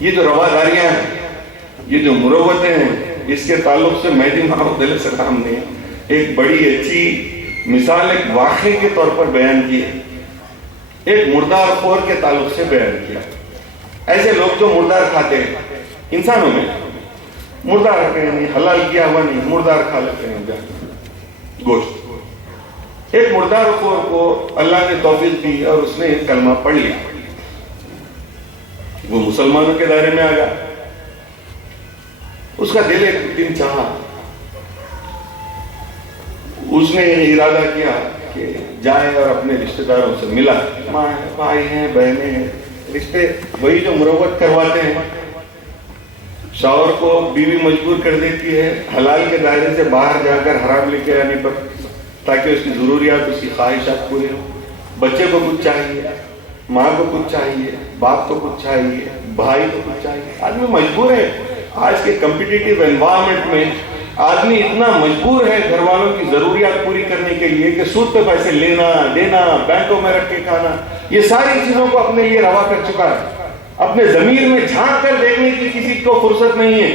یہ جو رواداریاں ہیں، یہ جو مروتیں ہیں، اس کے تعلق سے مہدی موعود علیہ السلام نے ایک بڑی اچھی مثال ایک واقعے کے طور پر بیان کی ہے۔ ایک مردار خور کے تعلق سے بیان کیا. ایسے لوگ جو مردار کھاتے ہیں انسانوں میں, مردار کھاتے ہیں, نہیں حلال کیا ہوا نہیں, مردار کھا لیتے ہیں گوشت. ایک مردار خور کو اللہ نے توفیق دی اور اس نے کلمہ پڑھ لیا, وہ مسلمانوں کے دائرے میں آ گیا. اس کا دل ایک دن چاہا, اس نے ارادہ کیا کہ جائے اور اپنے رشتہ داروں سے ملا. ماں ہے, بھائی ہیں, بہنیں ہیں, رشتے وہی جو مروت کرواتے ہیں. شوہر کو بیوی مجبور کر دیتی ہے حلال کے دائرے سے باہر جا کر حرام لے کے آنے پر, تاکہ اس کی ضروریات, اس کی خواہشات پوری ہوں. بچے کو کچھ چاہیے, ماں کو کچھ چاہیے, باپ کو کچھ چاہیے, بھائی کو کچھ چاہیے. آدمی مجبور ہے. آج کے کمپٹیٹیو انوائرمنٹ میں آدمی اتنا مجبور ہے گھر والوں کی ضروریات پوری کرنے کے لیے کہ سود پہ پیسے لینا دینا, بینکوں میں رکھ کے کھانا, یہ ساری چیزوں کو اپنے لیے روا کر چکا ہے. اپنے ضمیر میں جھانک کر دیکھنے کی کسی کو فرصت نہیں ہے.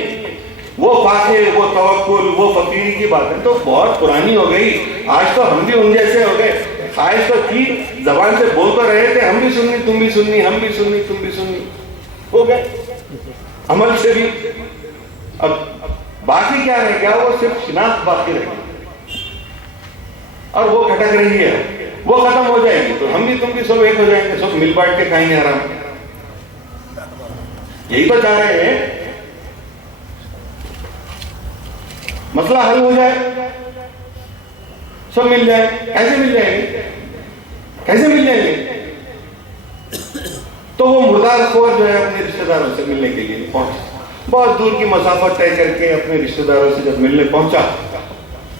وہ فاقے, وہ توکل, وہ فقیری کی باتیں تو بہت پرانی ہو گئی. آج تو ہم بھی ان جیسے ہو گئے. خواہش تو تھی, زبان سے بول تو رہے تھے, ہم بھی سننی تم بھی سننی, ہم بھی سننی تم بھی سننی, ہو گئے. عمل سے بھی اب باقی کیا رہ گیا, وہ صرف شناخت باقی رہ گئی اور وہ کھٹک رہی ہے. وہ ختم ہو جائے گی تو ہم بھی تم بھی سب ایک ہو جائیں گے, سب مل بانٹ کے کھائیں گے حرام. یہی تو چاہ رہے ہیں مسئلہ حل ہو جائے, سب مل جائے. کیسے مل جائیں گے, کیسے مل جائیں گے؟ تو وہ مردار خور جو ہے اپنے رشتہ داروں سے ملنے کے لیے پہنچا. بہت دور کی مسافت طے کر کے اپنے رشتہ داروں سے جب ملنے پہنچا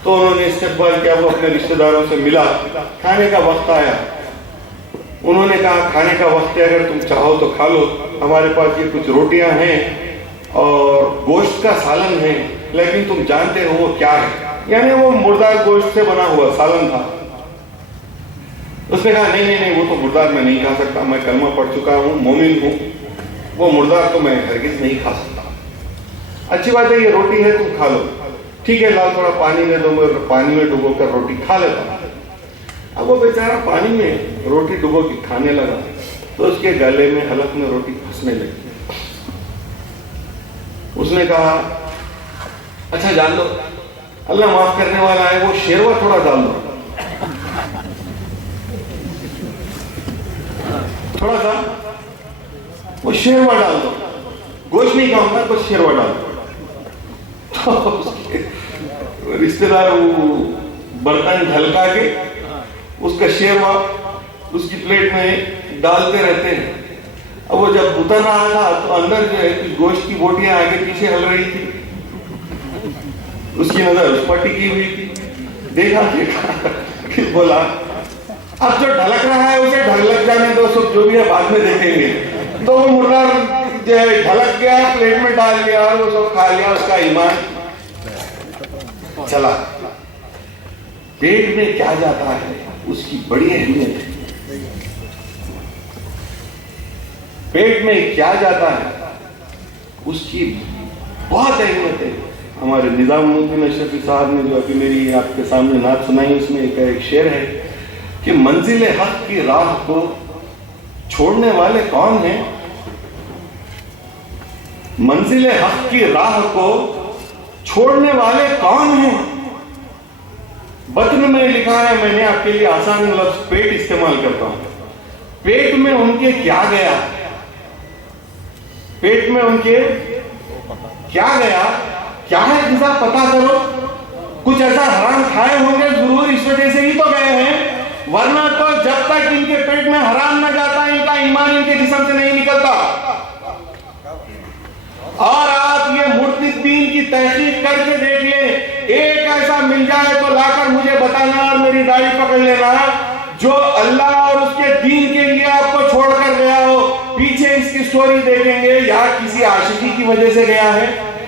تو انہوں نے استقبال کیا. وہ اپنے رشتہ داروں سے ملا. کھانے کا وقت آیا. انہوں نے کہا کھانے کا وقت ہے, اگر تم چاہو تو کھا لو. ہمارے پاس یہ کچھ روٹیاں ہیں اور گوشت کا سالن ہے, لیکن تم جانتے ہو وہ کیا ہے. یعنی وہ مردار گوشت سے بنا ہوا سالن تھا. اس نے کہا نہیں نہیں نہیں, وہ تو مردار میں نہیں کھا سکتا, میں کلمہ پڑھ چکا ہوں, مومن ہوں, وہ مردار تو میں ہرگز نہیں کھا سکتا. اچھی بات ہے, یہ روٹی ہے, تم کھا لو. ٹھیک ہے, لاؤ تھوڑا پانی دے دو, میں پانی میں ڈبو کر روٹی کھا لیتا ہوں. اب وہ بیچارہ پانی میں روٹی ڈبو کے کھانے لگا تو اس کے گلے میں حلق میں روٹی پھنسنے لگی. اس نے کہا اچھا جان دو, اللہ معاف کرنے والا ہے, وہ شیروا تھوڑا ڈال دو, تھوڑا سا وہ شیروا ڈال دو. گوشت نہیں کھاؤں گا, بس شیروا ڈال دو. رشتے دار وہ برتن ڈھلکا کے اس کا شیروا اس کی پلیٹ میں ڈالتے رہتے ہیں. اب وہ جب اتر رہا تھا تو اندر جو ہے کچھ گوشت کی بوٹیاں آگے پیچھے ہل رہی تھی. اس کی نظر اس پر ٹکی ہوئی تھی. دیکھا کہ بولا اب جو ڈھلک رہا ہے اسے ڈھلک جانے دو, سب جو بھی ہے بعد میں دیکھیں گے. تو وہ مردار جو ہے ڈھلک گیا, پلیٹ میں ڈال لیا اور وہ سب کھا لیا. اس کا ایمان چلا. پیٹ میں کیا جاتا ہے اس کی بڑی اہمیت ہے. پیٹ میں کیا جاتا ہے اس کی بہت اہمیت ہے. ہمارے نظام الدین اشرفی صاحب نے جو ابھی میری آپ کے سامنے نعت سنائی, اس میں ایک شعر ہے کہ منزل حق کی راہ کو چھوڑنے والے کون ہیں, منزل حق کی راہ کو چھوڑنے والے کون ہیں. بطن میں لکھا ہے, میں نے آپ کے لیے آسان لفظ پیٹ استعمال کرتا ہوں. پیٹ میں ان کے کیا گیا, پیٹ میں ان کے کیا گیا, کیا ہے جسا پتا کرو. کچھ ایسا حرام کھائے ہوں گے ضرور, اس وجہ سے ہی تو گئے ہیں, ورنہ تو جب تک ان کے پیٹ میں حرام نہ جاتا ان کا ایمان ان کے جسم سے نہیں نکلتا. اور آپ یہ مرتد دین کی تحقیق کر کے دیکھ لیں, ایک ایسا مل جائے تو لا کر مجھے بتانا اور میری داڑھی پکڑ لینا جو اللہ اور اس کے دین کے لیے آپ کو چھوڑ کر گیا ہو. پیچھے اس کی سٹوری دیکھیں گے, یا کسی عاشقی کی وجہ سے گیا ہے,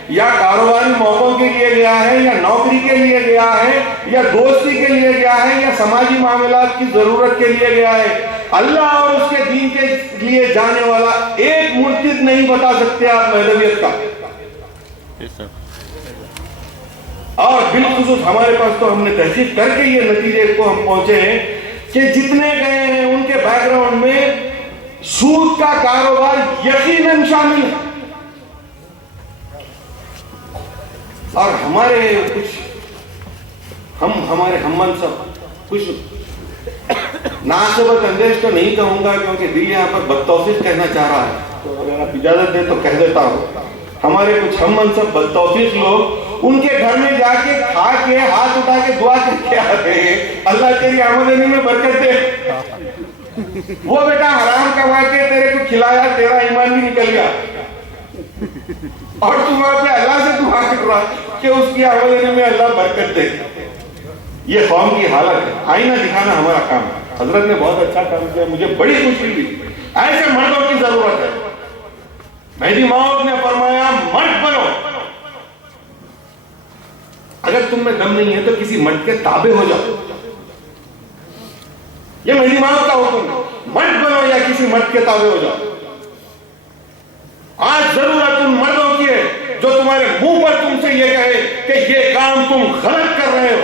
یا کاروباری موقعوں کے لیے گیا ہے, یا نوکری کے لیے گیا ہے, یا دوستی کے لیے گیا ہے, یا سماجی معاملات کی ضرورت کے لیے گیا ہے. اللہ اور اس کے دین کے لیے جانے والا ایک مرتد نہیں بتا سکتے آپ مہدویت کا. اور بالخصوص ہمارے پاس تو ہم نے تحقیق کر کے یہ نتیجے کو ہم پہنچے ہیں کہ جتنے گئے ہیں ان کے بیک گراؤنڈ میں سود کا کاروبار یقیناً شامل ہے. اور ہمارے کچھ ہمارے ہم منصب کچھ ناسبت اندیش تو نہیں کہوں گا کیونکہ دل یہاں پر بدتوفیق کہنا چاہ رہا ہے، تو اگر آپ اجازت دیں تو کہہ دیتا ہوں. ہمارے کچھ ہم منصب بدتوفیق لوگ ان کے گھر میں جا کے کھا کے ہاتھ اٹھا کے دعا کر کے آتے ہیں اللہ تیری آمدنی میں برکت دے. وہ بیٹا حرام کما کے تیرے کو کھلایا، تیرا ایمان بھی نکل گیا اور تم وہاں پہ اللہ سے دعا کر رہا کہ اس کی آمدنی میں اللہ برکت دے. یہ قوم کی حالت ہے. آئینہ دکھانا ہمارا کام ہے. حضرت نے بہت اچھا کام کیا، مجھے بڑی خوشی ہوئی. ایسے مردوں کی ضرورت ہے. مہدی موعود نے فرمایا مرد بنو. اگر تم میں دم نہیں ہے تو کسی مرد کے تابع ہو جاؤ. یہ مہدی موعود کا حکم ہے، مرد بنو یا کسی مرد کے تابع ہو جاؤ. آج ضرورت ان مردوں کی ہے جو تمہارے منہ پر تم سے یہ کہے کہ یہ کام تم غلط کر رہے ہو.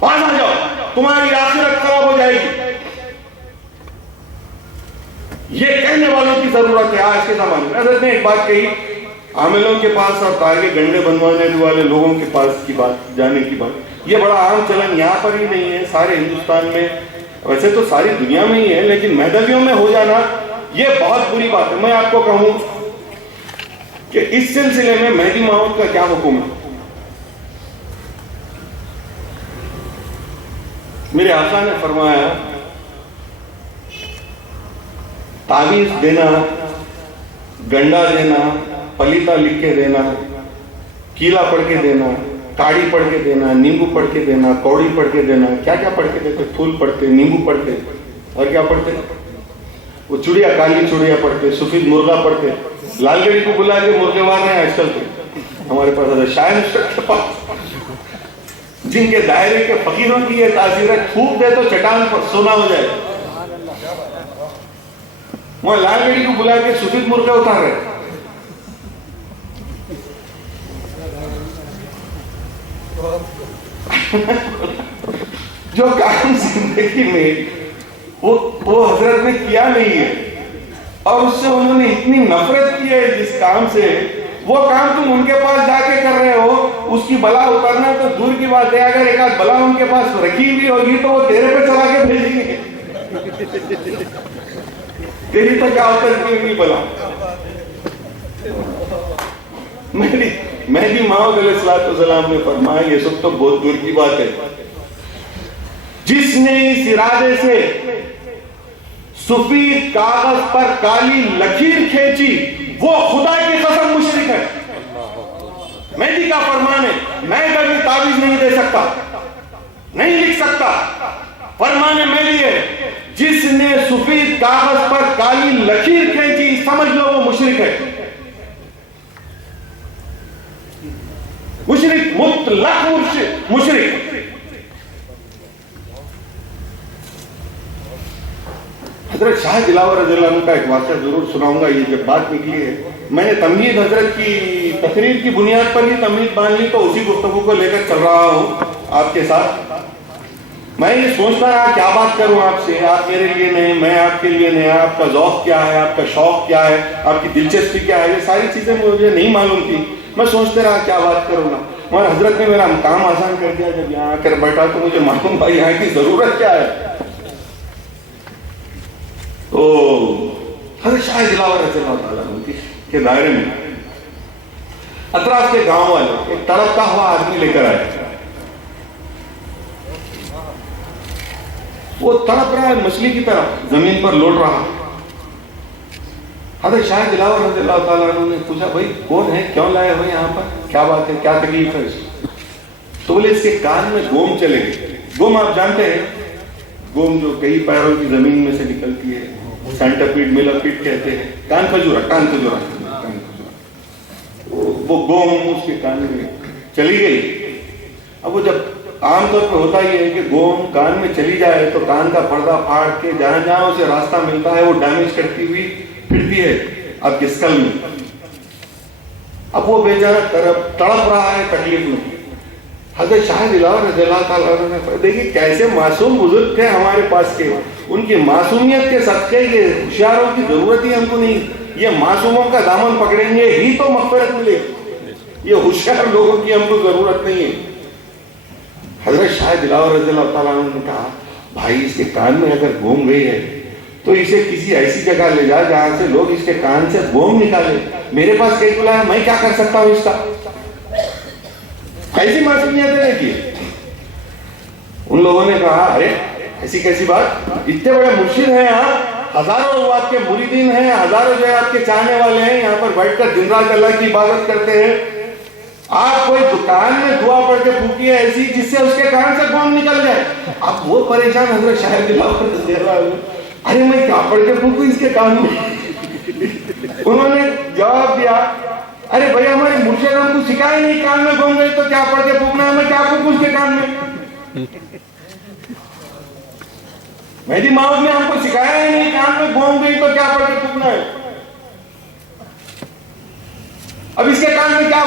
باز آ جاؤ، تمہاری آخرت خراب ہو جائے گی. یہ کہنے والوں کی ضرورت ہے آج کے زمانے میں. حضرت نے ایک بات کہی، عاملوں کے پاس اور تاگے گنڈے بنوانے والے لوگوں کے پاس کی بات جانے کی بات. یہ بڑا عام چلن یہاں پر ہی نہیں ہے، سارے ہندوستان میں، ویسے تو ساری دنیا میں ہی ہے، لیکن مہدویوں میں ہو جانا یہ بہت بری بات ہے. میں آپ کو کہوں کہ اس سلسلے میں مہدی موعود کا کیا حکم ہے. میرے آقا نے فرمایا تعویذ دینا، گنڈا دینا، پلیتا لکھ کے دینا، کیلا پڑھ کے دینا، کاڑی پڑھ کے دینا، نیمبو پڑھ کے دینا، کوڑی پڑھ کے دینا، کیا کیا پڑھ کے دیتے، پھول پڑھتے، نیمبو پڑھتے اور کیا پڑھتے، وہ چڑیا، کالی چڑیا پڑھتے، سفید مرغا پڑھتے. لال گڑی کو بلا کے مرغے مار رہے ہیں آج کل. تو ہمارے پاس شاعر کے پاس جن کے دائرے کے فقیروں کی یہ تاثیر ہے، تھوک دے تو چٹان پر سونا ہو جائے. وہ لال گڑی کو بلا کے سفید مرغے اتار رہے. جو کام زندگی میں وہ حضرت نے کیا نہیں ہے اور اس سے انہوں نے اتنی نفرت کی ہے جس کام سے، وہ کام تم ان کے پاس جا کے کر رہے ہو. اس کی بلا اترنا تو دور کی بات ہے، اگر ایک آدھ بلا ان کے پاس رکھی بھی ہوگی تو وہ تیرے پہ چلا کے بھیجیں گے. تیری تو کیا اترتی ہوگی بلا. مہدی موعود علیہ السلام نے فرمایا یہ سب تو بہت دور کی بات ہے. جس نے اس ارادے سے سفید کاغذ پر کالی لکیر کھینچی وہ خدا کی قسم مشرک ہے. مہدی کا فرمان ہے، میں کبھی تعویذ نہیں دے سکتا، نہیں لکھ سکتا. فرمان مہدی ہے، جس نے سفید کاغذ پر کالی لکیر کھینچی سمجھ لو وہ مشرک ہے. مشرک، مطلق مشرک. حضرت شاہ دلاور رضی اللہ عنہ کا ایک واقعہ ضرور سناؤں گا. یہ جب بات نکلی ہے، میں نے تمہید حضرت کی تقریر کی بنیاد پر ہی تمہید باندھ لی، تو اسی گفتگو کو لے کر چل رہا ہوں آپ کے ساتھ. میں یہ سوچتا رہا کیا بات کروں آپ سے. آپ میرے لیے نئے، میں آپ کے لیے نیا. آپ کا ذوق کیا ہے، آپ کا شوق کیا ہے، آپ کی دلچسپی کیا ہے، یہ ساری چیزیں مجھے نہیں معلوم تھی. میں سوچتے رہا کیا بات کروں گا، مگر حضرت نے میرا کام آسان کر دیا. جب یہاں آ کر بیٹھا تو مجھے معلوم بھائی یہاں کی ضرورت کیا ہے. تو حضرت شاہ دلاور رضی اللہ تعالیٰ عنہ کے دائرے میں اطراف کے گاؤں والے ایک تڑپتا ہوا آدمی لے کر آئے. وہ تڑپ رہا ہے مچھلی کی طرح، زمین پر لوٹ رہا. حضرت شاہ دلاور رضی اللہ تعالیٰ عنہ نے پوچھا بھائی کون ہے، کیوں لائے ہو یہاں پر، کیا بات ہے، کیا تکلیف ہے. تو بولے اس کے کان میں گوم چلے گئے. گوم آپ جانتے ہیں، گوم جو کئی پیروں کی زمین میں سے نکلتی ہے، سینٹاپیڈ، میلاپیڈ کہتے ہیں. کان کھجورا وہ گوم اس کے کان میں چلی گئی. اب وہ جب عام طور پہ ہوتا ہی ہے کہ گوم کان میں چلی جائے تو کان کا پردہ پھاڑ کے جہاں جہاں اسے راستہ ملتا ہے وہ ڈیمیج کرتی ہوئی پھرتی ہے آپ کے اسکل میں. اب وہ بیچارہ تڑپ رہا ہے تکلیف میں. حضرت شاہ دلاور رضی اللہ تعالیٰ عنہ نے دیکھیے کیسے معصوم بزرگ تھے ہمارے پاس کے، ان کی معصومیت کے صدقے یہ ہوشیاروں کی ضرورت ہی ہم کو نہیں، یہ معصوموں کا دامن پکڑیں گے ہی تو مغفرت ملے گی، یہ ہوشیار لوگوں کی ہم کو ضرورت نہیں ہے۔ حضرت شاہ دلاور رضی اللہ تعالیٰ عنہ نے کہا بھائی اس کے کان میں اگر گونگ گئی ہے تو اسے کسی ایسی جگہ لے جا جہاں سے لوگ اس کے کان سے گونگ نکالے، میرے پاس کئی کلا ہے، میں کیا کر سکتا ہوں اس کا؟ ایسی معصومیت ہے کی۔ ان لوگوں نے کہا ارے ایسی کیسی بات، اتنے بڑے مرشد ہیں آپ، ہزاروں لوگ آپ کے مریدین ہیں، ہزاروں جو ہے آپ کے چاہنے والے ہیں، یہاں پر بیٹھ کر دن رات اللہ کی عبادت کرتے ہیں، آپ کوئی دکان میں دعا پڑھ کے پھونکی ہے ایسی جس سے اس کے کان سے گونگ نکل جائے؟ اب وہ پریشان حضرت شاہ دلاور دے رہا ہے، ارے میں کیا پڑھ کے پھونکوں اس کے کان میں؟ انہوں نے جواب دیا ارے بھائی ہمارے مرشد ہم کو سکھائے نہیں، کان میں گونگ گئی تو کیا پڑھ کے پھونکنا ہے، میں کیا پھونکوں اس کے کان میں؟ مہدی ماؤد نے ہم کو سکھایا ہی نہیں، کان میں گونگ گئی تو کیا پڑھ کے پھونکنا ہے، اب اس کے کان میں کیا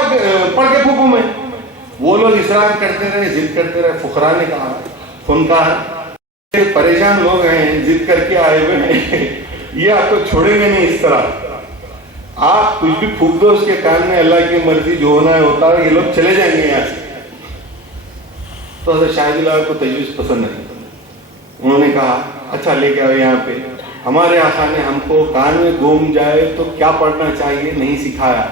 پڑھ کے پھونکوں میں؟ وہ لوگ اصرار کرتے رہے، ضد کرتے رہے، فقراء نے کہا فنکار پریشان لوگ ہیں، ضد کر کے آئے ہوئے ہیں، یہ آپ کو چھوڑیں گے نہیں اس طرح، آپ کچھ بھی پھونک دو اس کے کان میں، اللہ کی مرضی جو ہونا ہے ہوتا ہے، یہ لوگ چلے جائیں گے یہاں سے۔ تو حضرت شاہ دلاور کو تجویز پسند نہیں، انہوں نے کہا اچھا لے کے آؤ یہاں پہ، ہمارے آقا نے ہم کو کان میں گونگ جائے تو کیا پڑھنا چاہیے نہیں سکھایا،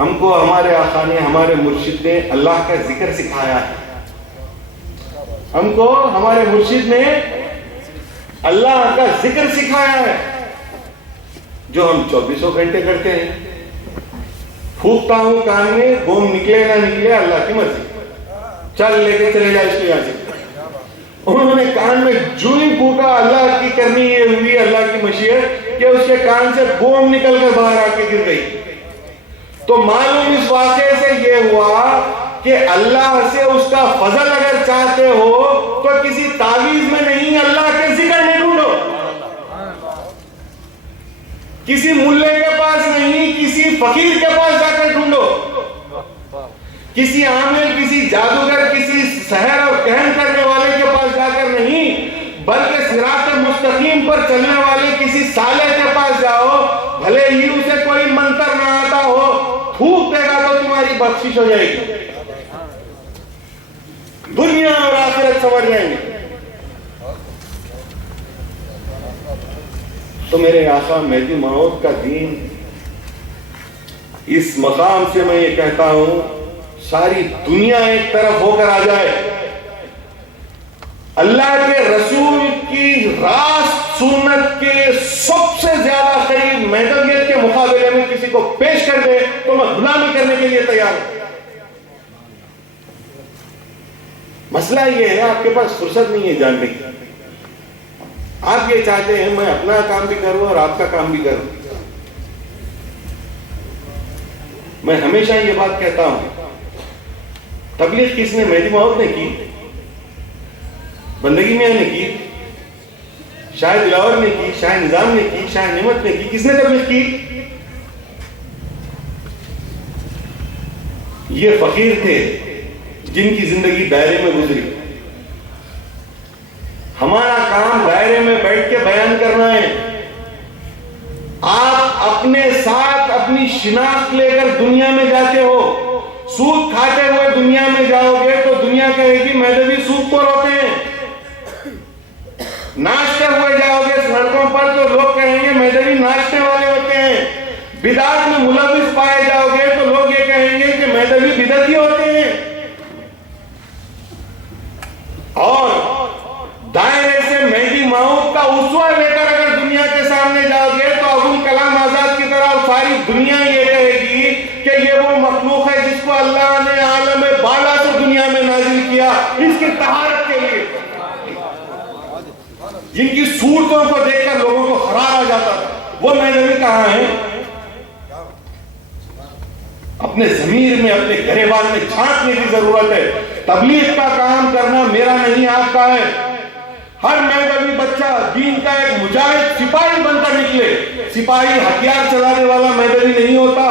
ہم کو ہمارے آقا نے ہمارے مرشد نے اللہ کا ذکر سکھایا ہے، ہم کو ہمارے مرشد نے اللہ کا ذکر سکھایا ہے جو ہم 24 گھنٹے کرتے ہیں، پھونکتا ہوں کان میں، گونگ نکلے نہ نکلے اللہ کی مرضی، چل لے کے چلے جائے اس کو یہاں سے۔ انہوں نے کان میں جو ہی پھونکا، اللہ کی کرنی یہ ہوئی، اللہ کی مشیت کہ اس کے کان سے گونگ نکل کر باہر آ کے گر گئی۔ تو معلوم اس واقعے سے یہ ہوا کہ اللہ سے اس کا فضل اگر چاہتے ہو تو کسی تعویذ میں نہیں، اللہ کے ذکر میں ڈھونڈو، کسی ملے کے پاس نہیں، کسی فقیر کے پاس جا کر ڈھونڈو، کسی عامل، کسی جادوگر، کسی سحر اور کہن کرنے والے کے پاس جا کر نہیں، بلکہ صراط مستقیم پر چلنے والے کسی صالح کے پاس جاؤ، بھلے ہی اسے کوئی منتر نہ آتا ہو، پھونک دے گا تو تمہاری بخشش ہو جائے گی، دنیا اور آخرت سنور جائیں گے۔ تو میرے آقا مہدی موعود کا دین، اس مقام سے میں یہ کہتا ہوں ساری دنیا ایک طرف ہو کر آ جائے، اللہ کے رسول کی راست سنت کے سب سے زیادہ قریب مہدویت کے مقابلے میں کسی کو پیش کر دے تو میں غلامی کرنے کے لیے تیار ہوں۔ مسئلہ یہ ہے آپ کے پاس فرصت نہیں ہے جاننے کی، آپ یہ چاہتے ہیں میں اپنا کام بھی کروں اور آپ کا کام بھی کروں۔ میں ہمیشہ یہ بات کہتا ہوں، تبلیغ کس نے؟ مہدی موعود نے کی، بندگی میاں نے کی، شاہ دلاور نے کی، شاہ نظام نے کی، شاہ نعمت نے کی، کس نے تبلیغ کی؟ یہ فقیر تھے جن کی زندگی دائرے میں گزری، ہمارا کام دائرے میں بیٹھ کے بیان کرنا ہے۔ آپ اپنے ساتھ اپنی شناخت لے کر دنیا میں جاتے ہو، سود کھاتے ہوئے دنیا میں جاؤ گے تو دنیا کہے گی مہدوی سود خور ہوتے ہیں، ناچتے ہوئے جاؤ گے سڑکوں پر تو لوگ کہیں گے مہدوی ناچنے والے ہوتے ہیں، بدعت میں ملوث پائے جاؤ گے تو لوگ یہ کہیں گے کہ مہدوی بدعتی ہوتے ہیں، اور دائرے سے مہدی موعود کا اسوہ لے کر اگر دنیا کے سامنے جاؤ گے تو ابوالکلام آزاد کی طرح ساری دنیا یہ کہے گی کہ یہ وہ مخلوق ہے جس کو اللہ نے عالم بالا سے دنیا میں نازل کیا اس کی طہارت کے لیے، جن کی صورتوں کو دیکھ کر لوگوں کو خرار آ جاتا تھا، وہ مہدوی کہاں ہے؟ اپنے ضمیر میں، اپنے گریبان میں جھانکنے کی ضرورت ہے۔ تبلیغ کا کام کرنا میرا نہیں آپ کا ہے۔ ہر مہدوی بچہ دین کا ایک مجاہد سپاہی بن کر نکلے۔ سپاہی ہتھیار چلانے والا مہدوی نہیں ہوتا،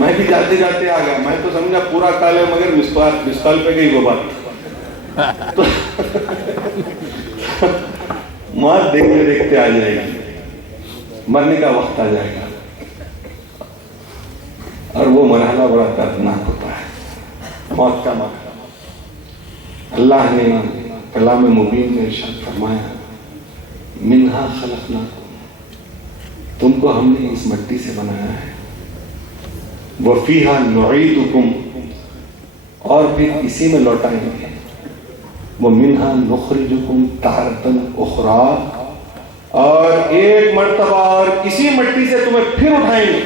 میں بھی جاتے جاتے آ گیا, میں تو سمجھا پورا کال ہے مگر مسکال پہ گئی وہ بات. تو موت دیکھتے دیکھتے آ جائے گی, مرنے کا وقت آ جائے گا, اور وہ مرحلہ بڑا دردناک ہوتا ہے, موت کا مرحلہ. اللہ نے کلام مبین میں ارشاد فرمایا, منہا خلقناکم, تم کو ہم نے اس مٹی سے بنایا ہے, وفیہا نعیدکم, اور پھر اسی میں لوٹائیں گے, ومنہا نخرجکم تارۃ اخری, اور ایک مرتبہ اور اسی مٹی سے تمہیں پھر اٹھائیں گے.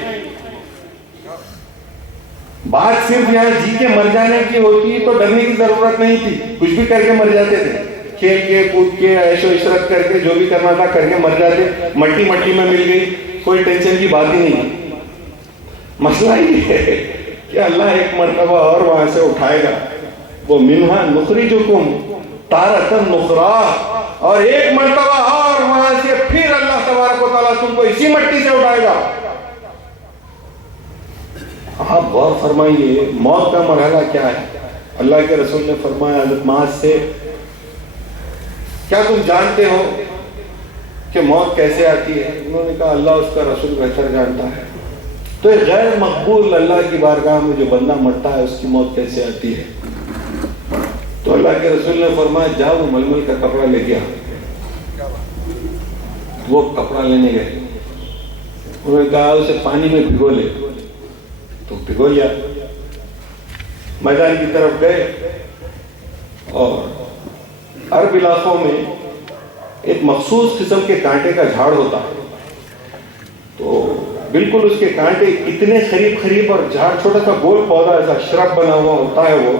بات صرف یہاں جی کے مر جانے کی ہوتی تو ڈرنے کی ضرورت نہیں تھی, کچھ بھی کر کے مر جاتے تھے, کھیل کے کود کے عیش و عشرت کر کے جو بھی کرنا تھا کر کے مر جاتے. مٹی مٹی میں مل گئی, کوئی ٹینشن کی بات ہی نہیں. مسئلہ یہ ہے کہ اللہ ایک مرتبہ اور وہاں سے اٹھائے گا, وہ منہا نخرجکم تارۃ اخری, اور ایک مرتبہ اور وہاں سے پھر اللہ تبارک و تعالیٰ تم کو اسی مٹی سے اٹھائے گا. آپ غور فرمائیے موت کا مرحلہ کیا ہے. اللہ کے رسول نے فرمایا حضرت معاذ سے, کیا تم جانتے ہو کہ موت کیسے آتی ہے؟ انہوں نے کہا اللہ اس کا رسول بہتر جانتا ہے. تو ایک غیر مقبول اللہ کی بارگاہ میں جو بندہ مرتا ہے اس کی موت کیسے آتی ہے؟ تو اللہ کے رسول نے فرمایا جاؤ وہ ململ کا کپڑا لے کے آ. وہ کپڑا لینے گئے, انہوں نے کہا اسے پانی میں بھگو لے, تو بھگو لیا. میدان کی طرف گئے, اور عرب علاقوں میں ایک مخصوص قسم کے کانٹے کا جھاڑ ہوتا ہے, تو بالکل اس کے کانٹے اتنے قریب اور جھاڑ چھوٹا سا گول پودا ایسا شرب بنا ہوا ہوتا ہے وہ,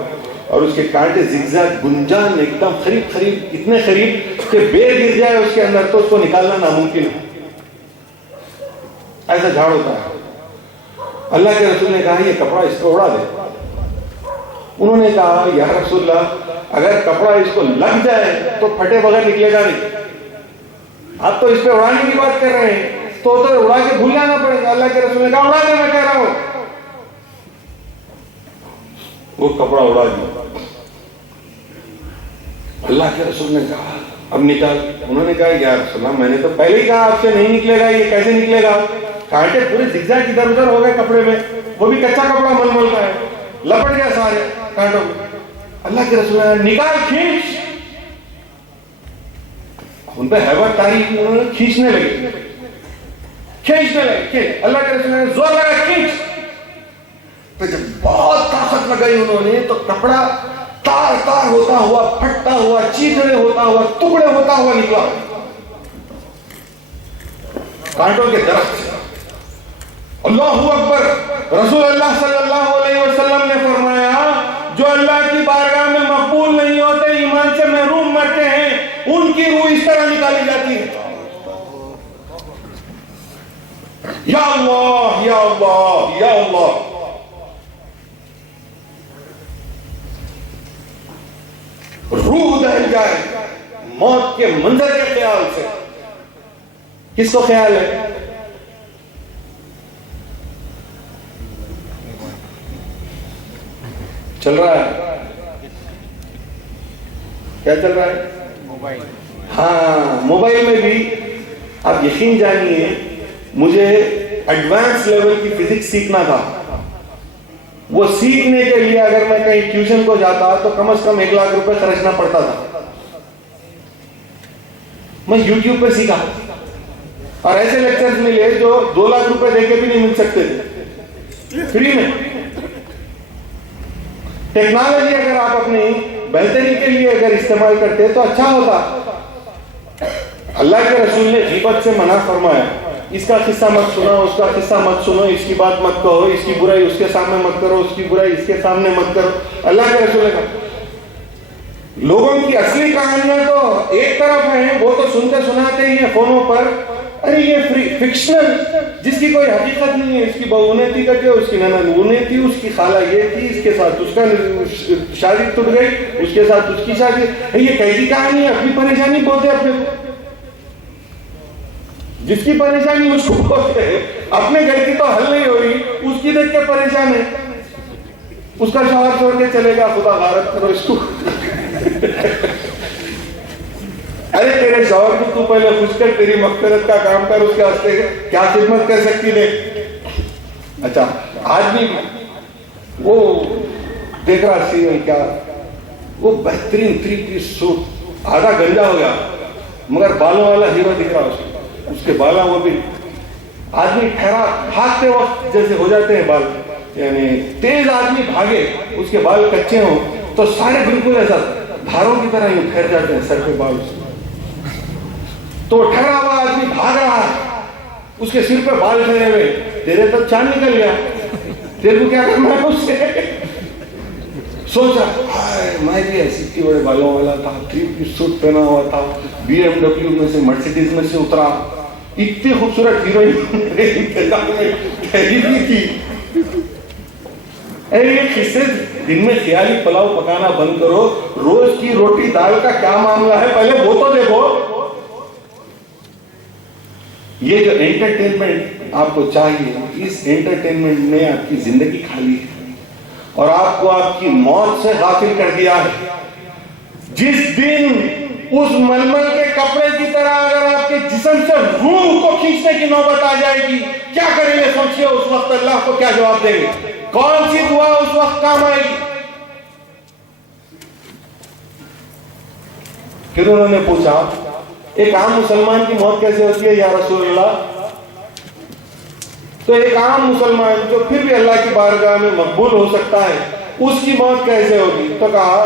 اور اس کے کانٹے زگزگ گنجان ایک دم قریب اتنے قریب کہ بیر گر جائے اس کے اندر تو اس کو نکالنا ناممکن ہے, ایسا جھاڑ ہوتا ہے. اللہ کے رسول نے کہا یہ کپڑا اس کو اڑا دے. انہوں نے کہا یا رسول اللہ اگر کپڑا اس کو لگ جائے تو پھٹے بغیر نکلے گا نہیں, آپ تو اس پہ اڑانے کی بات کر رہے ہیں تو اڑا کے بھول جانا پڑے گا. اللہ کے رسول نے کہا اڑا دے, میں کہہ رہا ہوں. وہ کپڑا اڑا دیا. اللہ کے رسول نے کہا اب نکال. انہوں نے کہا یا رسول اللہ میں نے تو پہلے ہی کہا آپ سے نہیں نکلے گا, یہ کیسے نکلے گا؟ کانٹے پورے زگزگ ادھر ادھر ہو گئے کپڑے میں, وہ بھی کچا کپڑا ململ کا ہے, لپٹ گیا سارے کانٹوں میں. اللہ کے رسول نے نکال, کھینچ. ان پہ ہیبت تاریخ انہوں نے کھینچنے لگے. اللہ کے رسول نے زور لگا کھینچ. تو جب بہت طاقت لگائی انہوں نے تو کپڑا تار تار ہوتا ہوا, پھٹتا ہوا, چیتڑے ہوتا ہوا, ٹکڑے ہوتا ہوا نکلا کانٹوں کے درخت سے. اللہ اکبر. رسول اللہ صلی اللہ علیہ وسلم نے فرمایا جو اللہ کی بارگاہ میں مقبول نہیں ہوتے, ایمان سے محروم مرتے ہیں, ان کی روح اس طرح نکالی جاتی ہے. یا اللہ یا اللہ یا اللہ. روح دہل جائے موت کے منظر کے خیال سے. کس کو خیال ہے؟ چل رہا ہے کیا چل رہا ہے؟ موبائل. ہاں موبائل میں بھی آپ یقین جانیے مجھے ایڈوانس لیول کی فزکس سیکھنا تھا. وہ سیکھنے کے لیے اگر میں کہیں ٹیوشن کو جاتا تو کم از کم 1 لاکھ روپے خرچنا پڑتا تھا. میں یوٹیوب پہ سیکھا, اور ایسے لیکچرز ملے جو 2 لاکھ روپے دے کے بھی نہیں مل سکتے تھے, فری میں. ٹیکنالوجی اگر آپ اپنی بہتری کے لیے اگر استعمال کرتے تو اچھا ہوتا. اللہ کے رسول نے غیبت سے منع فرمایا. اس کا قصہ مت سنو, اس کا قصہ مت سنو, اس کی بات مت کہو, اس کی برائی اس کے سامنے مت کرو, اس کی برائی اس کے سامنے مت کرو. اللہ کے رسول نے کہا لوگوں کی اصلی کہانیاں تو ایک طرف ہیں, وہ تو سنتے سناتے ہی ہیں فونوں پر. ارے یہ فکشنل جس کی کوئی حقیقت نہیں ہے, اس کی بہو نے تھی کٹے, اس کی نند وہ نے تھی, اس کی خالہ یہ تھی, اس کے ساتھ اس کا شادی ٹوٹ گئی, اس کے ساتھ اس کی شادی. یہ کیسی کہانی ہے, اپنی پریشانی بولتے اپنے. جس کی پریشانی اس کو بہت ہے، اپنے گھر کی تو حل نہیں ہو رہی، اس کی دیکھ کے پریشان ہے، اس کا شوہر چھوڑ کے چلے گا، خدا غارت کرو اس کو۔ ارے تیرے شوہر کو تو پہلے خوش کر، تیری مغفرت کا کام کر، اس کے واسطے کیا خدمت کر سکتی دیکھ۔ اچھا آدمی وہ دیکھ رہا سیریل، کیا وہ بہترین 3 پیس سوٹ، آدھا گنجا ہو گیا مگر بالوں والا ہیرو دکھ رہا اس کے بالا، وہ بھی آدمی ٹھہرا، بھاگتے وقت جیسے ہو جاتے ہیں بال، یعنی تیز آدمی بھاگے، اس کے بال کچے ہوں تو سارے بالکل ایسا دھاروں کی طرح ہی پھیر جاتے ہیں سر پہ بال۔ تو ٹھہرا ہوا آدمی بھاگ رہا ہے، اس کے سر پہ بال ٹھہرے ہوئے، تیرے تو چاند نکل گیا، تیرے کو کیا کرنا ہے اس سے؟ سوچا میں بھی ایسی اتنی بڑے بالوں والا تھا، 3 پیس سوٹ پہنا ہوا تھا، BMW میں سے مرسیڈیز میں سے اترا، اتنی خوبصورت ہیروئن انتظام میں ٹھہری ہوئی تھی۔ ارے یہ قصے دن میں خیالی پلاؤ پکانا بند کرو، روز کی روٹی دال کا کیا معاملہ ہے پہلے وہ تو دیکھو۔ یہ جو انٹرٹینمنٹ آپ کو چاہیے، اس انٹرٹینمنٹ نے آپ کی زندگی کھا لی ہے اور آپ کو آپ کی موت سے غافل کر دیا ہے۔ جس دن اس ململ کے کپڑے کی طرح اگر آپ کے جسم سے روح کو کھینچنے کی نوبت آ جائے گی، کیا کریں گے سوچئے؟ اس وقت اللہ کو کیا جواب دیں گے؟ کون سی دعا اس وقت کام آئے گی؟ پھر انہوں نے پوچھا ایک عام مسلمان کی موت کیسے ہوتی ہے یا رسول اللہ؟ تو ایک عام مسلمان جو پھر بھی اللہ کی بارگاہ میں مقبول ہو سکتا ہے، اس کی موت کیسے ہوگی؟ تو کہا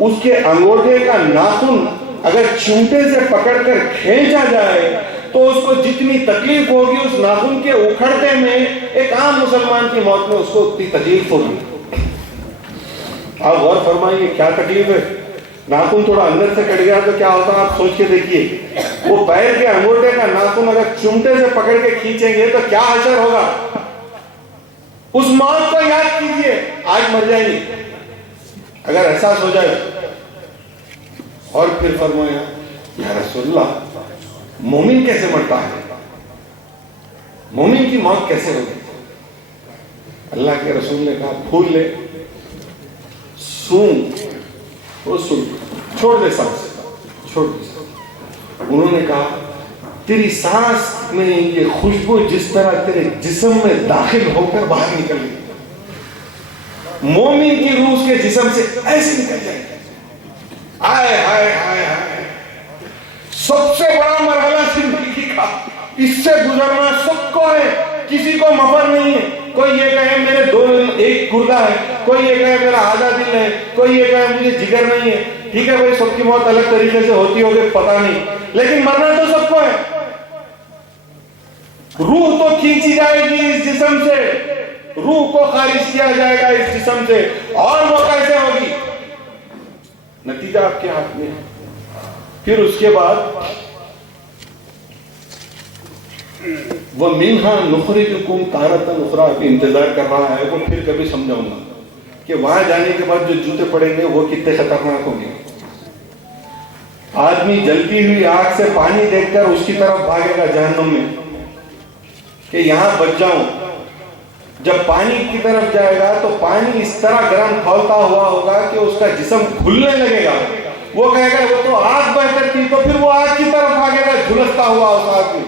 اس کے انگوٹھے کا ناخن اگر چونٹے سے پکڑ کر کھینچا جائے تو اس کو جتنی تکلیف ہوگی اس ناخن کے اکھڑنے میں، ایک عام مسلمان کی موت میں اس کو اتنی تکلیف ہوگی۔ آپ غور فرمائیے کیا تکلیف ہے۔ ناخن تھوڑا اندر سے کٹ گیا تو کیا ہوتا ہے آپ سوچ کے دیکھیے، وہ پیر کے انگوٹھے کا ناخن اگر چمٹے سے پکڑ کے کھینچیں گے تو کیا حشر ہوگا۔ اس موت کو یاد کیجئے، آج مر جائیں گے اگر احساس ہو جائے۔ اور پھر فرمایا یا رسول اللہ مومن کیسے مرتا ہے، مومن کی موت کیسے ہوگی؟ اللہ کے رسول نے کہا پھول لے، سونگ، وہ سن چھوڑ دے سانس، چھوڑ دے سانس۔ انہوں نے کہا تیری سانس میں یہ خوشبو جس طرح تیرے جسم میں داخل ہو کر باہر نکل گئی، مومن کی روح اس کے جسم سے ایسے نکل جائے گی۔ آئے ہائے ہائے ہائے، سب سے بڑا مرحلہ زندگی کا، اس سے گزرنا سب کو ہے، کسی کو مفر نہیں ہے۔ کوئی یہ کہے میرے ایک گردہ ہے، کوئی یہ کہے میرا آدھا دل ہے، کوئی یہ کہے مجھے جگر نہیں ہے۔ ٹھیک ہے بھائی، سب کی موت الگ طریقے سے ہوتی ہوگی پتہ نہیں، لیکن مرنا تو سب کو ہے۔ روح تو کھینچی جائے گی اس جسم سے، روح کو خارج کیا جائے گا اس جسم سے، اور وہ کیسے ہوگی؟ نتیجہ آپ کے ہاتھ میں۔ پھر اس کے بعد وہ منہا نخرجکم تارۃ اخری انتظار کر رہا ہے، وہ پھر کبھی سمجھاؤں گا کہ وہاں جانے کے بعد جو جوتے پڑیں گے وہ کتنے خطرناک ہوں گے۔ آدمی جلتی ہوئی آگ سے پانی دیکھ کر اس کی طرف بھاگے گا جہنم میں کہ یہاں بچ جاؤں۔ جب پانی کی طرف جائے گا تو پانی اس طرح گرم کھولتا ہوا ہوگا کہ اس کا جسم کھلنے لگے گا، وہ کہے گا وہ تو آگ بہتر تھی، تو پھر وہ آگ کی طرف بھاگے گا جھلستا ہوا اس آگ میں،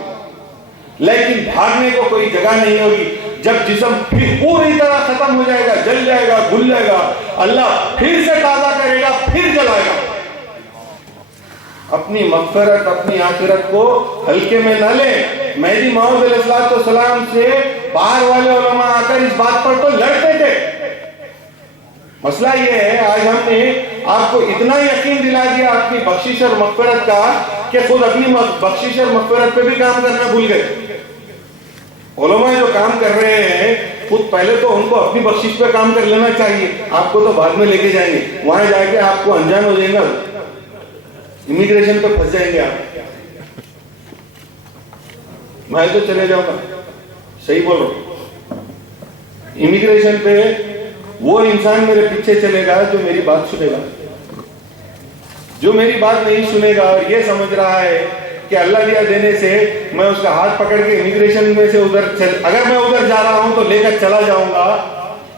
لیکن بھاگنے کو کوئی جگہ نہیں ہوگی۔ جب جسم پھر پوری طرح ختم ہو جائے گا، جل جائے گا، گل جائے گا، اللہ پھر سے تازہ کرے گا، پھر جلائے گا۔ اپنی مغفرت، اپنی آخرت کو ہلکے میں نہ لیں۔ مہدی موعود علیہ السلام سے باہر والے علماء آ کر اس بات پر تو لڑتے تھے۔ مسئلہ یہ ہے آج ہم نے آپ کو اتنا یقین دلا دیا اپنی بخشش اور مغفرت کا کہ خود اپنی بخشش اور مغفرت پہ بھی کام کرنا بھول گئے۔ علماء جو کام کر رہے ہیں خود پہلے تو ان کو اپنی بخشش پہ کام کر لینا چاہیے، آپ کو تو بعد میں لے کے جائیں گے، وہاں جا کے آپ کو انجان ہو جائے گا، امیگریشن پہ پھنس جائیں گے آپ۔ میں تو چلے جاؤں گا، صحیح بول رہا ہوں۔ امیگریشن پہ وہ انسان میرے پیچھے چلے گا جو میری بات سنے گا، جو میری بات نہیں سنے گا اور یہ سمجھ رہا ہے کہ اللہ دیا دینے سے میں اس کا ہاتھ پکڑ کے امیگریشن میں سے اگر میں ادھر جا رہا ہوں تو لے کر چلا جاؤں گا،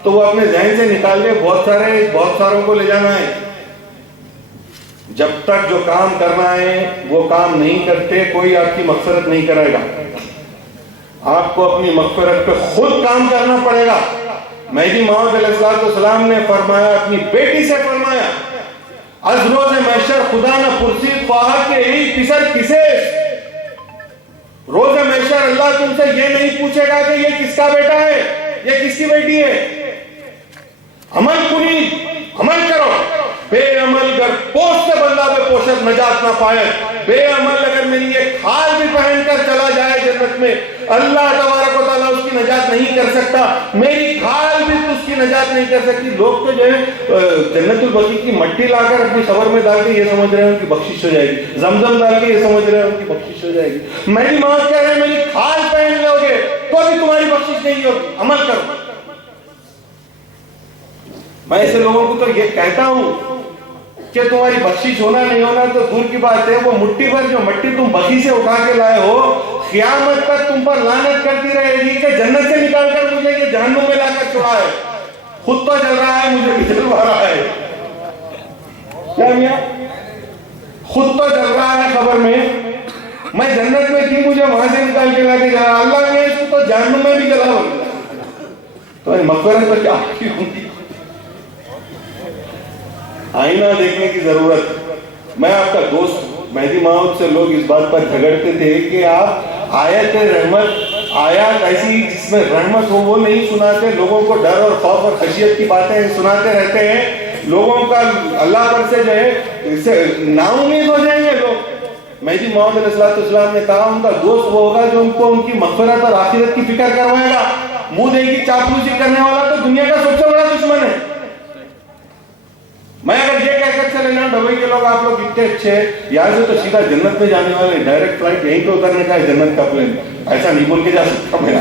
تو وہ اپنے ذہن سے نکال لے بہت ساروں کو لے جانا ہے۔ جب تک جو کام کرنا ہے وہ کام نہیں کرتے، کوئی آپ کی مغفرت نہیں کرے گا۔ آپ کو اپنی مغفرت پہ خود کام کرنا پڑے گا۔ مہدی موعود علیہ السلام نے فرمایا، اپنی بیٹی سے فرمایا، از روز محشر خدا نہ پرسید خواہ کہ ای پسر کسے، روز محشر اللہ تم سے یہ نہیں پوچھے گا کہ یہ کس کا بیٹا ہے، یہ کس کی بیٹی ہے۔ عمل کنی، عمل کرو، بے عمل گر پوست بندہ بے پوشت نجات نہ پائے۔ بے عمل اگر میری یہ کھال بھی پہن کر چلا جائے جنت میں، اللہ تبارک و تعالیٰ اس کی نجات نہیں کر سکتا، میری کھال بھی تو اس کی نجات نہیں کر سکتی۔ لوگ تو جو ہے جنت البقیع کی مٹی لا کر اپنی قبر میں ڈال کے یہ سمجھ رہے ہیں ان کی بخشش ہو جائے گی، زمزم ڈال کے یہ سمجھ رہے ہیں ان کی بخشش ہو جائے گی۔ میری ماں کہہ رہے ہیں میری کھال پہن لو گے تو بھی تمہاری بخشش نہیں ہوگی، عمل کرو۔ میں ایسے لوگوں کو تو یہ کہتا ہوں کہ تمہاری بخشش ہونا نہیں ہونا تو دور کی بات ہے، وہ مٹی پر جو مٹی تم بخی سے اٹھا کے لائے ہو، قیامت تک تم پر لعنت کرتی رہے گی کہ جنت سے نکال کر مجھے یہ جہنم میں لا کر چھوڑا ہے، خود تو جل رہا ہے مجھے بھی جلوا رہا ہے۔ کیا میاں؟ خود تو جل رہا ہے قبر میں، میں جنت میں تھی مجھے وہاں سے نکال کے لا کے جا، اللہ نے اس کو تو جہنم میں بھی جلا ہو، تو مغفرت تو کیا کی ہوگی۔ آئینہ دیکھنے کی ضرورت۔ میں آپ کا دوست مہدی موعود سے لوگ اس بات پر جھگڑتے تھے کہ آپ آیت رحمت، آیات ایسی جس میں رحمت ہو وہ نہیں سناتے، لوگوں کو ڈر اور خوف اور خشیت کی باتیں سناتے رہتے ہیں، لوگوں کا اللہ پر سے جو ہے اس سے نا امید ہو جائیں گے لوگ۔ مہدی موعود علیہ السلام نے کہا ان کا دوست وہ ہوگا جو ان کو ان کی مغفرت اور آخرت کی فکر کروائے گا، منہ دے کی چاپلوسی کرنے والا تو دنیا کا سب سے بڑا دشمن ہے۔ میں اگر یہ کہہ کر چلے نا دبئی کے لوگ آپ لوگ اتنے اچھے ہیں، یہاں سے تو سیدھا جنت میں جانے والے، ڈائریکٹ فلائٹ یہیں پہ اترنے کا ہے جنت کا پلین، ایسا نہیں بول کے جا سکتا میرا۔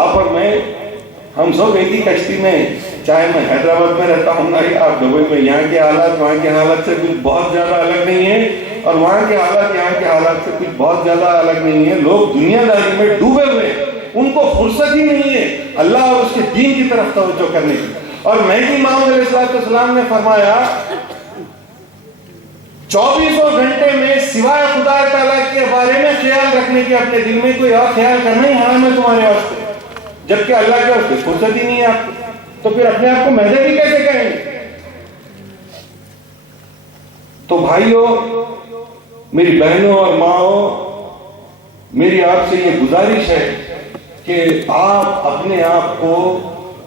آپ اور میں ہم سب ایک ہی کشتی میں، چاہے میں حیدرآباد میں رہتا ہوں یا آپ دبئی میں، یہاں کے حالات وہاں کے حالات سے کچھ بہت زیادہ الگ نہیں ہے، اور وہاں کے حالات یہاں کے حالات سے کچھ بہت زیادہ الگ نہیں ہے۔ لوگ دنیا داری میں ڈوبے ہوئے ہیں، ان کو فرصت ہی نہیں ہے اللہ اور اس کے دین کی طرف توجہ کرنے کی۔ اور مہدی موعود علیہ السلام نے فرمایا 24 گھنٹے میں سوائے خدا تعالیٰ کے بارے میں خیال رکھنے کے اپنے دل میں کوئی اور خیال کرنا ہی حرام ہے تمہارے واسطے، جبکہ اللہ کے واسطے فرصت ہی نہیں ہے آپ کو، تو پھر اپنے آپ کو مہدی کیسے کہیں گے؟ تو بھائیوں، میری بہنوں اور ماؤں، میری آپ سے یہ گزارش ہے کہ آپ اپنے آپ کو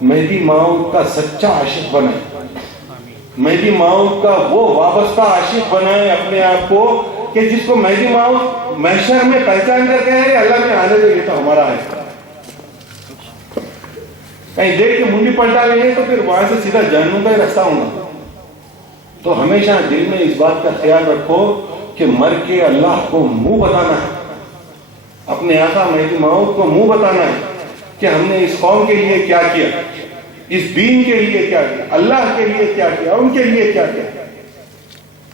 مہدی موعود کا سچا عاشق بنائیں، مہدی موعود کا وہ وابستہ عاشق بنائیں اپنے آپ کو کہ جس کو مہدی موعود محشر میں پہچان کر کہے اللہ نے آنے دے، یہ تو ہمارا ہے۔ کہیں دیکھ کے منڈی پلٹا لیں تو پھر وہاں سے سیدھا جہنم کا ہی رستہ ہوگا۔ تو ہمیشہ دل میں اس بات کا خیال رکھو کہ مر کے اللہ کو منہ بتانا ہے، اپنے آقا مہدی موعود کو منہ بتانا ہے کہ ہم نے اس قوم کے لیے کیا کیا، اس دین کے لیے کیا کیا، اللہ کے لیے کیا کیا، ان کے لیے کیا کیا۔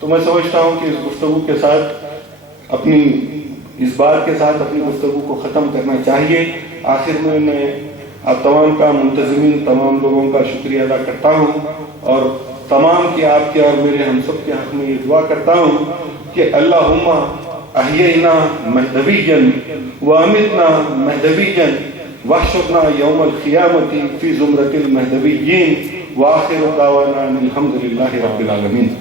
تو میں سمجھتا ہوں کہ اس گفتگو کے ساتھ اس بات کے ساتھ اپنی گفتگو کو ختم کرنا چاہیے۔ آخر میں آپ تمام کا منتظمین تمام لوگوں کا شکریہ ادا کرتا ہوں، اور تمام کی آپ کے اور میرے ہم سب کے حق میں یہ دعا کرتا ہوں کہ اللہم احیینا مہدویًا وامتنا مہدویًا واحشرنا یوم القیامت فی زمرۃ المہدویین، وآخر دعوانا الحمد للہ رب العالمین۔